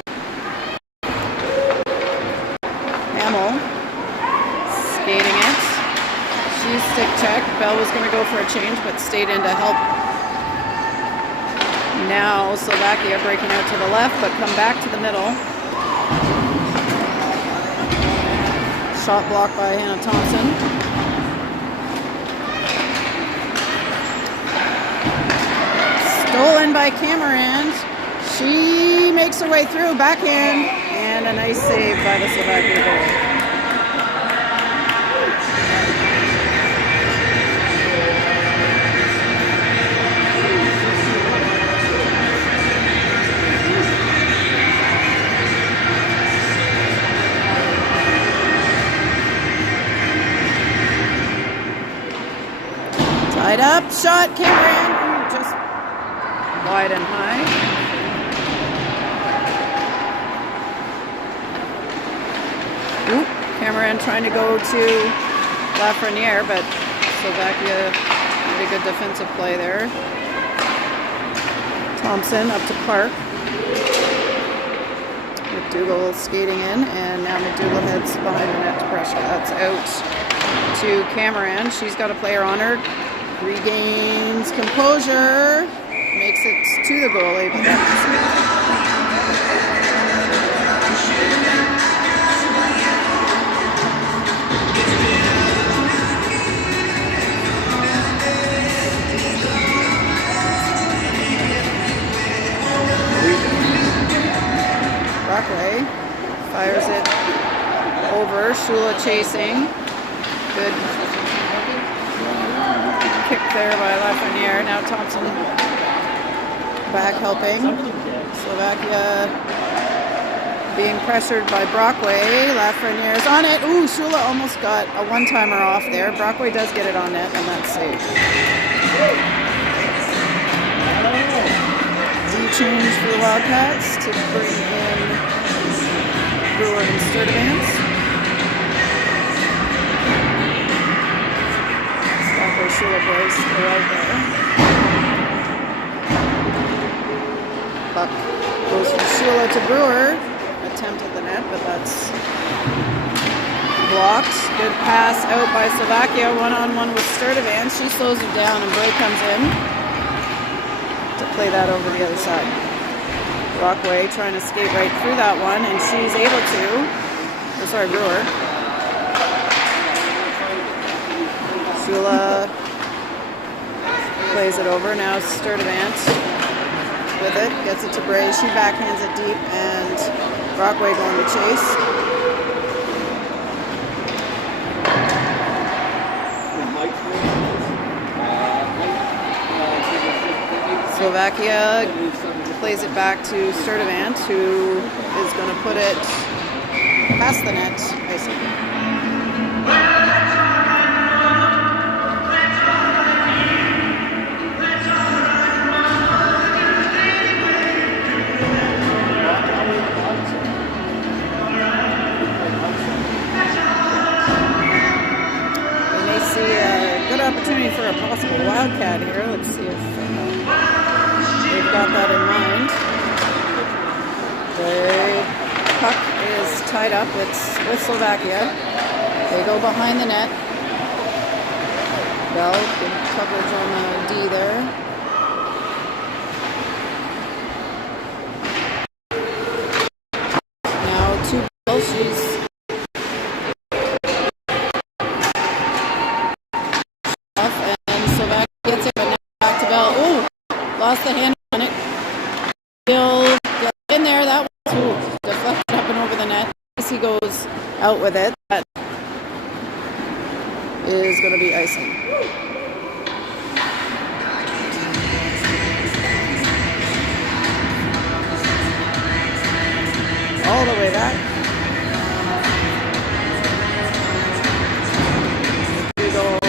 Hamill skating it. She's stick check. Bell was going to go for a change, but stayed in to help. Now Slovakia breaking out to the left, but come back to the middle. Shot blocked by Hannah Thompson. Stolen by Cameron. She makes her way through, backhand, and a nice save by the Slovakia goalie. up, shot, Cameron, just wide and high. Ooh, Cameron trying to go to Lafreniere, but Slovakia made a good defensive play there. Thompson up to Clark. McDougall skating in, and now McDougall heads behind the net to Breshka. That's out to Cameron. She's got a player on her. Regains composure. Makes it to the goalie. But Brockway fires it over. Shula chasing. Good kick there by Lafreniere. Now Thompson back helping. Slovakia being pressured by Brockway. Lafreniere's on it. Ooh, Shula almost got a one-timer off there. Brockway does get it on net, and that's safe. Change for the Wildcats to bring in Brewer and Sturdivants. Brockway, Shula boys are out there. Puck goes from Shula to Brewer. Attempt at the net, but that's blocked. Good pass out by Slovakia. One-on-one with Sturdivants. She slows it down, and Bray comes in to play that over the other side. Brockway trying to skate right through that one, and she's able to. Brewer. Shula plays it over. Now Sturdivant with it, gets it to Bray. She backhands it deep, and Brockway going to chase. Slovakia plays it back to Sturdivant, who is going to put it past the net. We may see a good opportunity for a possible Wildcat here. Let's see if they've got that in mind. The puck is tied up. It's with Slovakia. They go behind the net. Bell, good coverage on the D there. Now to Bell. She's off, and Slovakia gets it, but now back to Bell. Ooh, lost the hand on it. Bill gets in there. That was deflected up and over the net. He goes out with it. That is going to be icing. All the way back. Eagle,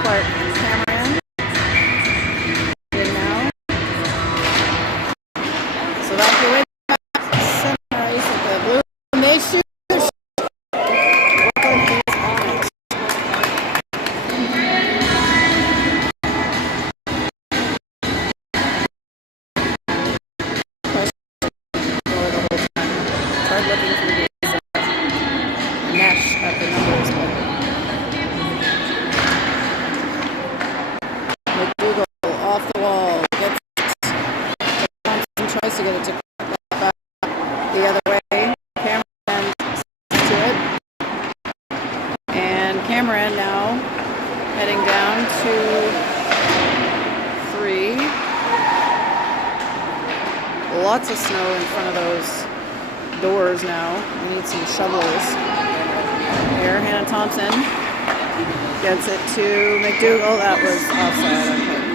Clark, and Cameron. In now. So that's the way back. Center ice at the blue. And they shoot. Brooklyn is on it. Tried looking for the mesh at the numbers, but McDougall off the wall gets Thompson, tries to get it to back the other way. Cameron to it, and Cameron now heading down to 3. Lots of snow in front of those doors now. We need some shovels. Here, Hannah Thompson gets it to McDougall. That was offside.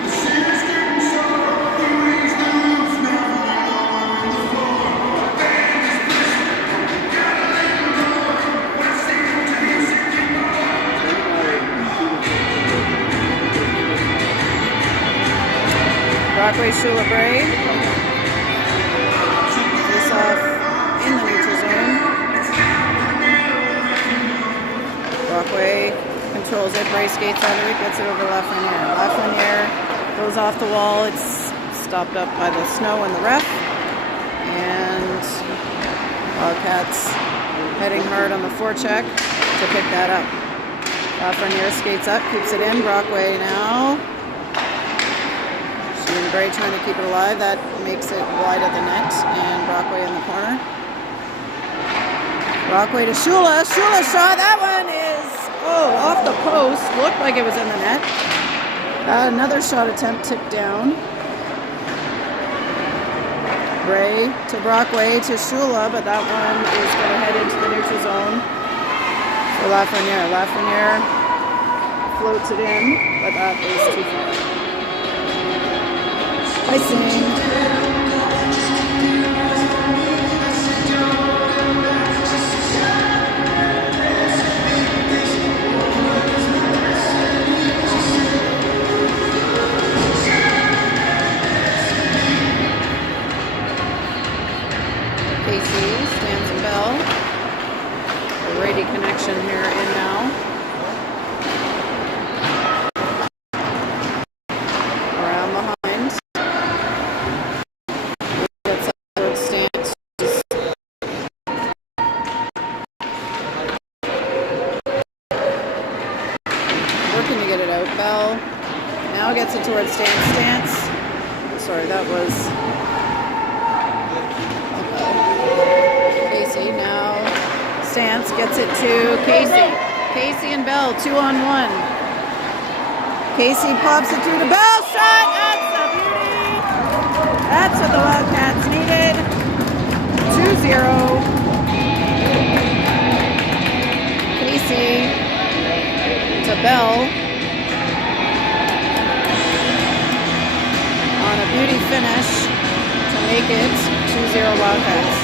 Okay. Brockway, Shula, Bray. Face off in the neutral zone. Brockway controls it. Bray skates out of it, gets it over Lafreniere. Lafreniere goes off the wall. It's stopped up by the snow and the ref. And Wildcats heading hard on the forecheck to pick that up. Lafreniere skates up, keeps it in. Brockway now. She and Bray trying to keep it alive. That makes it wide of the net. And Brockway in the corner. Brockway to Shula. Shula shot. That one is, off the post. Looked like it was in the net. Another shot attempt tipped down. Bray to Brockway to Shula, but that one is going to head into the neutral zone for Lafreniere. Lafreniere floats it in, but that is too far. Icing. Stands and Bell. A Brady connection here in now. Around behind. Gets up towards Stance. Working to get it out. Bell now gets it towards Stance. Stance. Sorry, that was. Now Stance gets it to Casey. Casey and Bell, 2-on-1. Casey pops it through to Bell. Shot! That's a beauty! That's what the Wildcats needed. 2-0. Casey to Bell. On a beauty finish to make it 2-0 Wildcats.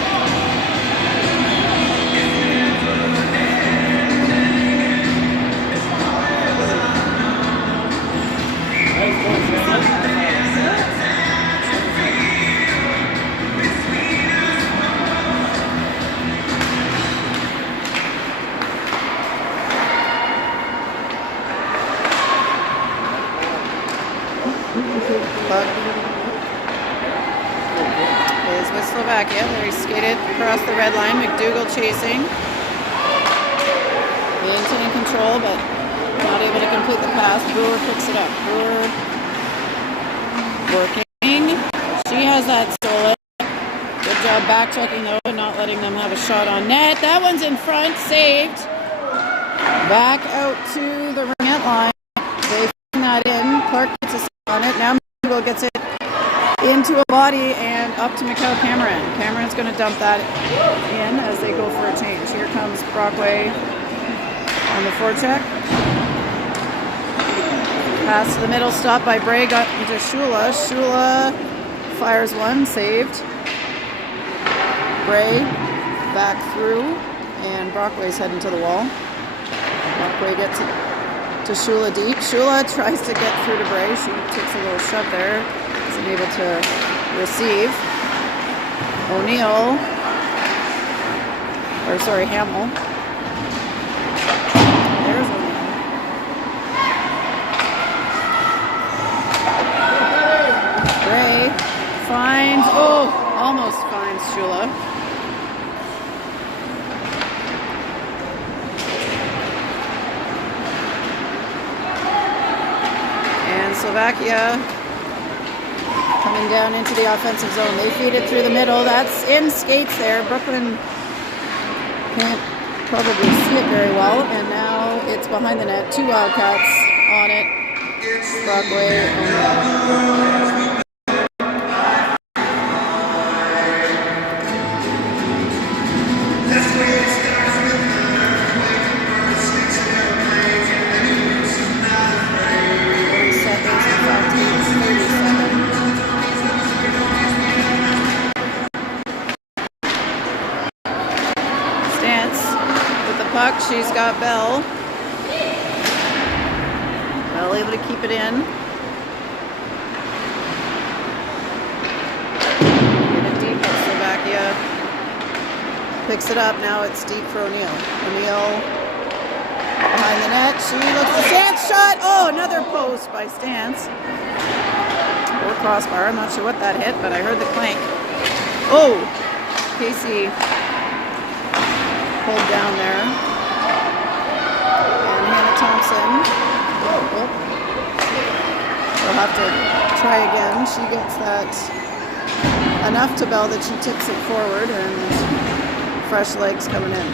Puck is with Slovakia. They skated across the red line. McDougall chasing. Maintaining control, but not able to complete the pass. Brewer picks it up. Brewer working. She has that stolen. Good job back checking though and not letting them have a shot on net. That one's in front. Saved. Back out to the ringette line. They bring that in. Clark gets a on it. Now McDougall gets it into a body and up to Mikhail Cameron. Cameron's going to dump that in as they go for a change. Here comes Brockway on the forecheck. Pass to the middle, stopped by Bray, got into Shula. Shula fires one, saved. Bray back through, and Brockway's heading to the wall. Brockway gets it to Shula deep. Shula tries to get through to Bray. She takes a little shove there. Isn't able to receive. O'Neill. Or sorry, Hamill. There's O'Neill. Bray finds, almost finds Shula. And Slovakia coming down into the offensive zone. They feed it through the middle. That's in skates there. Brooklyn can't probably see it very well. And now it's behind the net. Two Wildcats on it. Brockway on puck. She's got Bell. Bell able to keep it in. Picks it up. Now it's deep for O'Neill. O'Neill behind the net. She looks the Stance shot. Oh, another post by Stance. Or crossbar. I'm not sure what that hit, but I heard the clank. Oh, Casey pulled down there. And Hannah Thompson. Oh. We'll have to try again. She gets that enough to Bell that she tips it forward, and fresh legs coming in.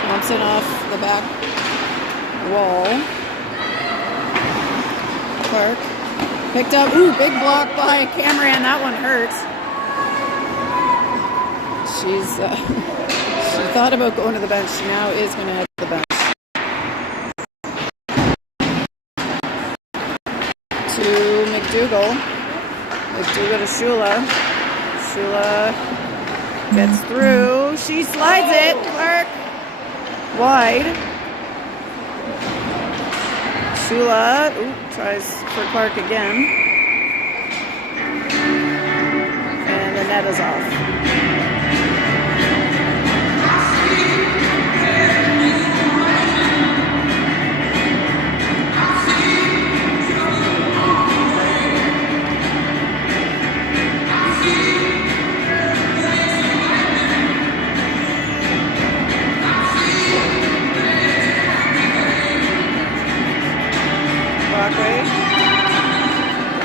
Thompson off the back wall. Clark picked up. Ooh, big block by Cameron. That one hurts. She thought about going to the bench. She now is going to head to the bench. To McDougall. McDougall to Shula. Shula gets through. She slides it. Clark wide. Shula tries for Clark again. And the net is off.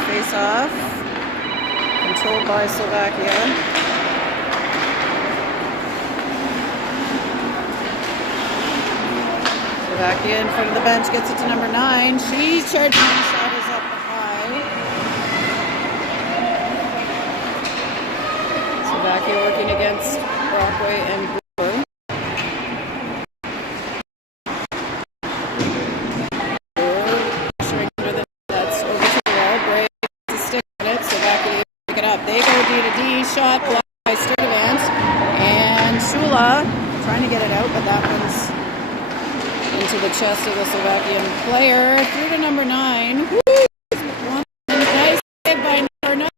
Face-off, controlled by Slovakia. Slovakia in front of the bench gets it to number 9. She's charging. Shot is up high. Slovakia working against Brockway and Brewer. They go D to D, shot blocked by Sturdivant, and Shula trying to get it out, but that one's into the chest of the Slovakian player. Through to number 9. Woo! One nice save by number 9.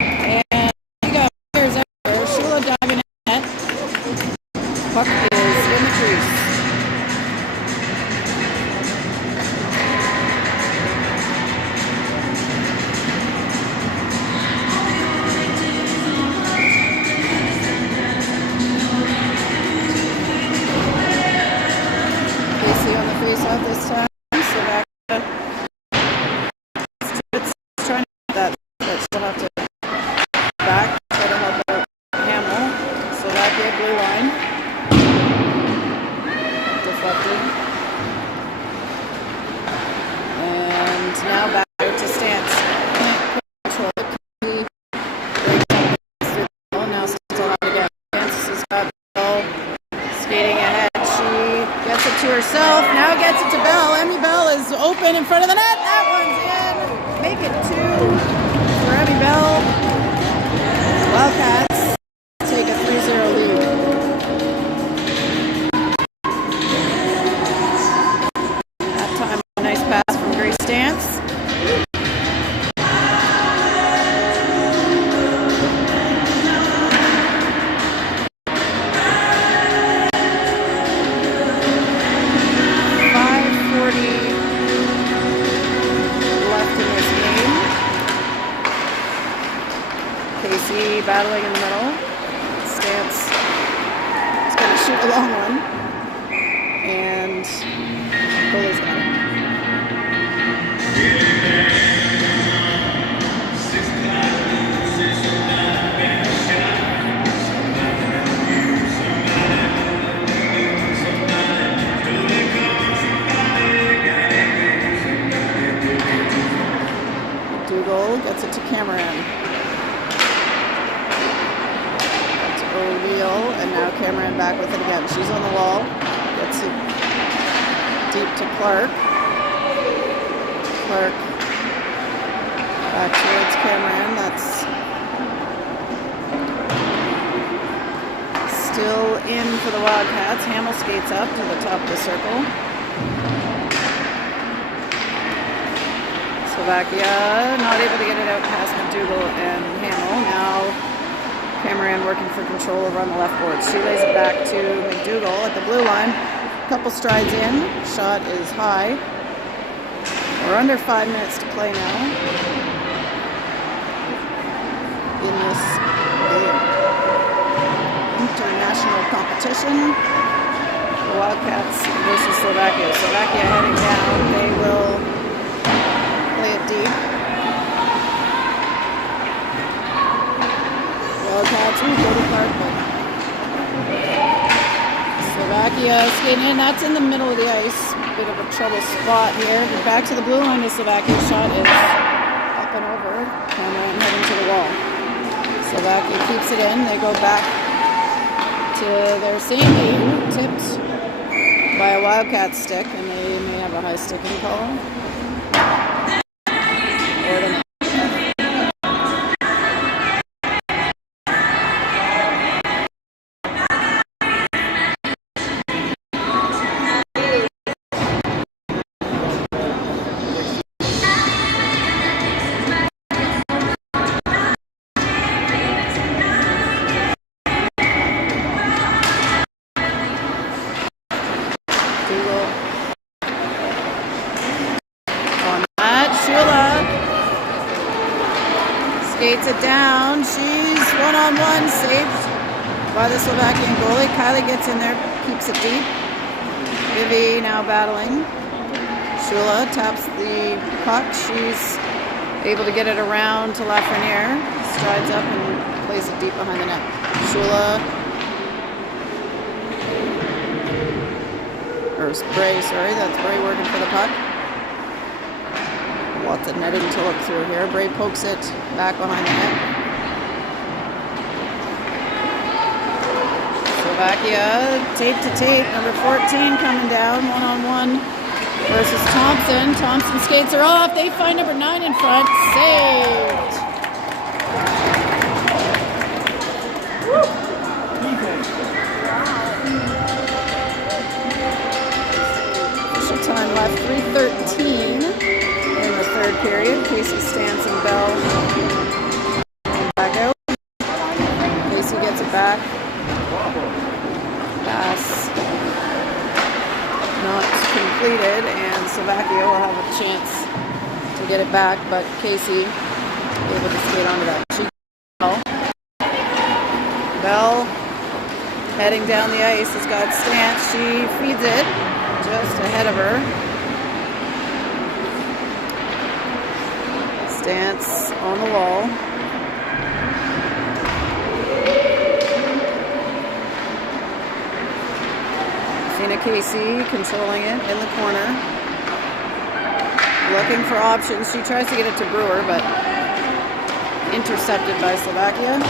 And he got players out there. Shula diving in net. Puck is in the crease. Face-off this time. Slovakia it's trying to get that, but she'll have to back, try to help out Hamill. Slovakia blue line. Deflected. And now back to Stance. Can't control it. Now still out again. Stance has got the ball skating ahead. Gets it to herself, now gets it to Bell. Emmy Bell is open in front of the net. That one's in. Make it 2 for Emmy Bell. Wildcats take a 3-0 lead. That time, a nice pass from Grace Stance. Casey battling in the middle. Stance is going to shoot a long one. And goalie's got it. McDougall gets it to Cameron. O'Neill, and now Cameron back with it again. She's on the wall. Gets it deep to Clark. Clark back towards Cameron. That's still in for the Wildcats. Hamill skates up to the top of the circle. Slovakia not able to get it out past McDougall and Hamill. Now Cameron working for control over on the left board. She lays it back to McDougall at the blue line. Couple strides in. Shot is high. We're under 5 minutes to play now in this international competition. The Wildcats versus Slovakia. Slovakia heading down. They will play it deep. Wildcats will go to Clark, but Slovakia skating in. That's in the middle of the ice. Bit of a trouble spot here. Back to the blue line. The Slovakia shot is up and over. Cameron heading to the wall. Slovakia keeps it in. They go back to their same game, tipped by a Wildcat stick, and they may have a high sticking call. Or the skates it down. She's one-on-one, saved by the Slovakian goalie. Kylie gets in there, keeps it deep. Vivi now battling. Shula taps the puck. She's able to get it around to Lafreniere. Strides up and plays it deep behind the net. Shula, or Bray, sorry, that's Bray working for the puck. Lots of netting to look through here. Bray pokes it back behind the net. Slovakia, tape to tape. Number 14 coming down, one-on-one versus Thompson. Thompson skates her off. They find number 9 in front. Saved. Official time left, 3:13. In the third period. Casey, Stanson, Bell back out. Casey gets it back. Pass not completed, and Slovakia will have a chance to get it back, but Casey able to skate onto that. Bell heading down the ice has got Stance. She feeds it just ahead of her. Stance on the wall. Fina Casey controlling it in the corner. Looking for options. She tries to get it to Brewer, but intercepted by Slovakia.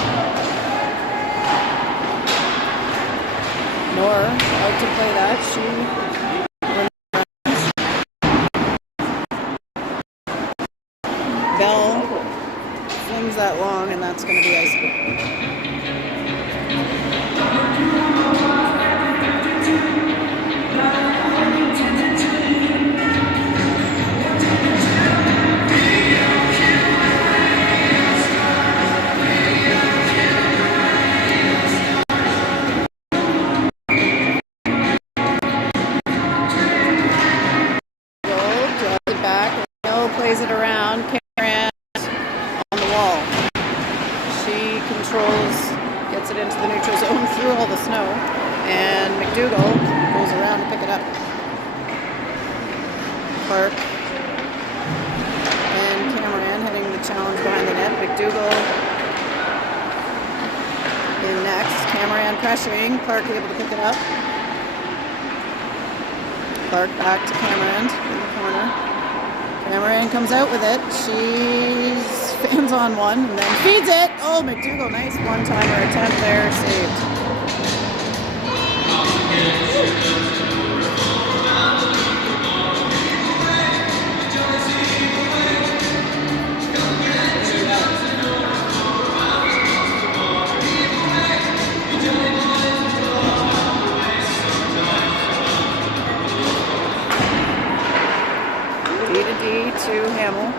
Nor out to play that. She Bell flings that long, and that's going to be ice. Draws it back. Plays it around. Gets it into the neutral zone through all the snow, and McDougall goes around to pick it up. Clark and Cameron heading the challenge behind the net. McDougall in next. Cameron pressuring. Clark able to pick it up. Clark back to Cameron in the corner. Cameron comes out with it. She's fans on one and then feeds it. Oh, McDougall, nice one-timer attempt there, saved. D to Hamill.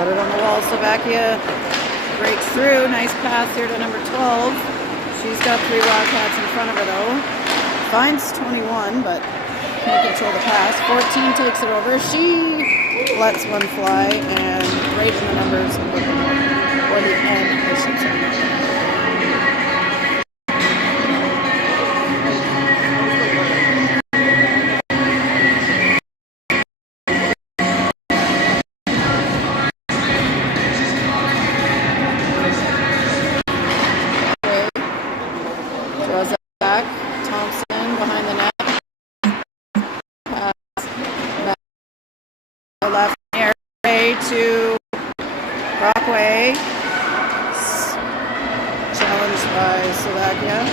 Got it on the wall. Slovakia breaks through. Nice pass here to number 12. She's got 3 Wildcats in front of her though. Finds 21, but can't control the pass. 14 takes it over. She lets one fly and right in the numbers of the or the end, I should say. Draws it back. Thompson behind the net. Pass back. Left air to Brockway. Challenged by Slovakia.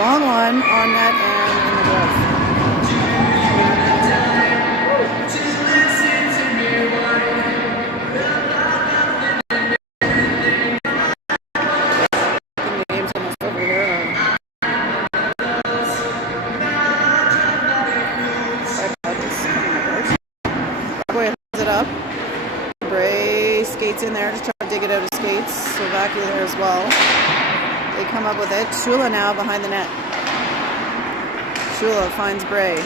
Long one on net and in the glove. The game's almost over here. Brockway holds it up. Bray skates in there to try to dig it out of skates. Slovakia there as well. They come up with it. Shula now behind the net. Shula finds Bray.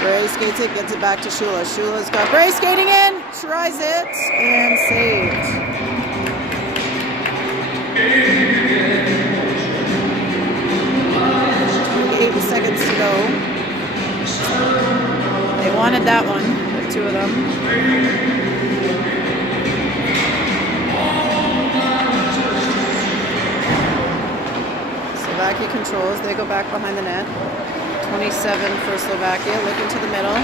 Bray skates it, gets it back to Shula. Shula's got Bray skating in, tries it, and saved. 28 seconds to go. They wanted that one, the two of them. Slovakia controls. They go back behind the net. 27 for Slovakia. Looking to the middle.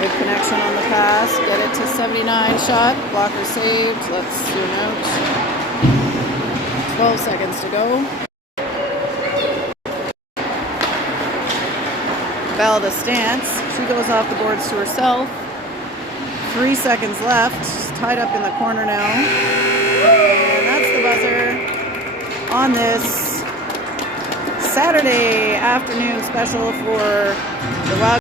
Good connection on the pass. Get it to 79 shot. Blocker saved. Let's zoom out. 12 seconds to go. Bell to stance. She goes off the boards to herself. 3 seconds left. She's tied up in the corner now. And that's the buzzer on this Saturday afternoon special for the Wild.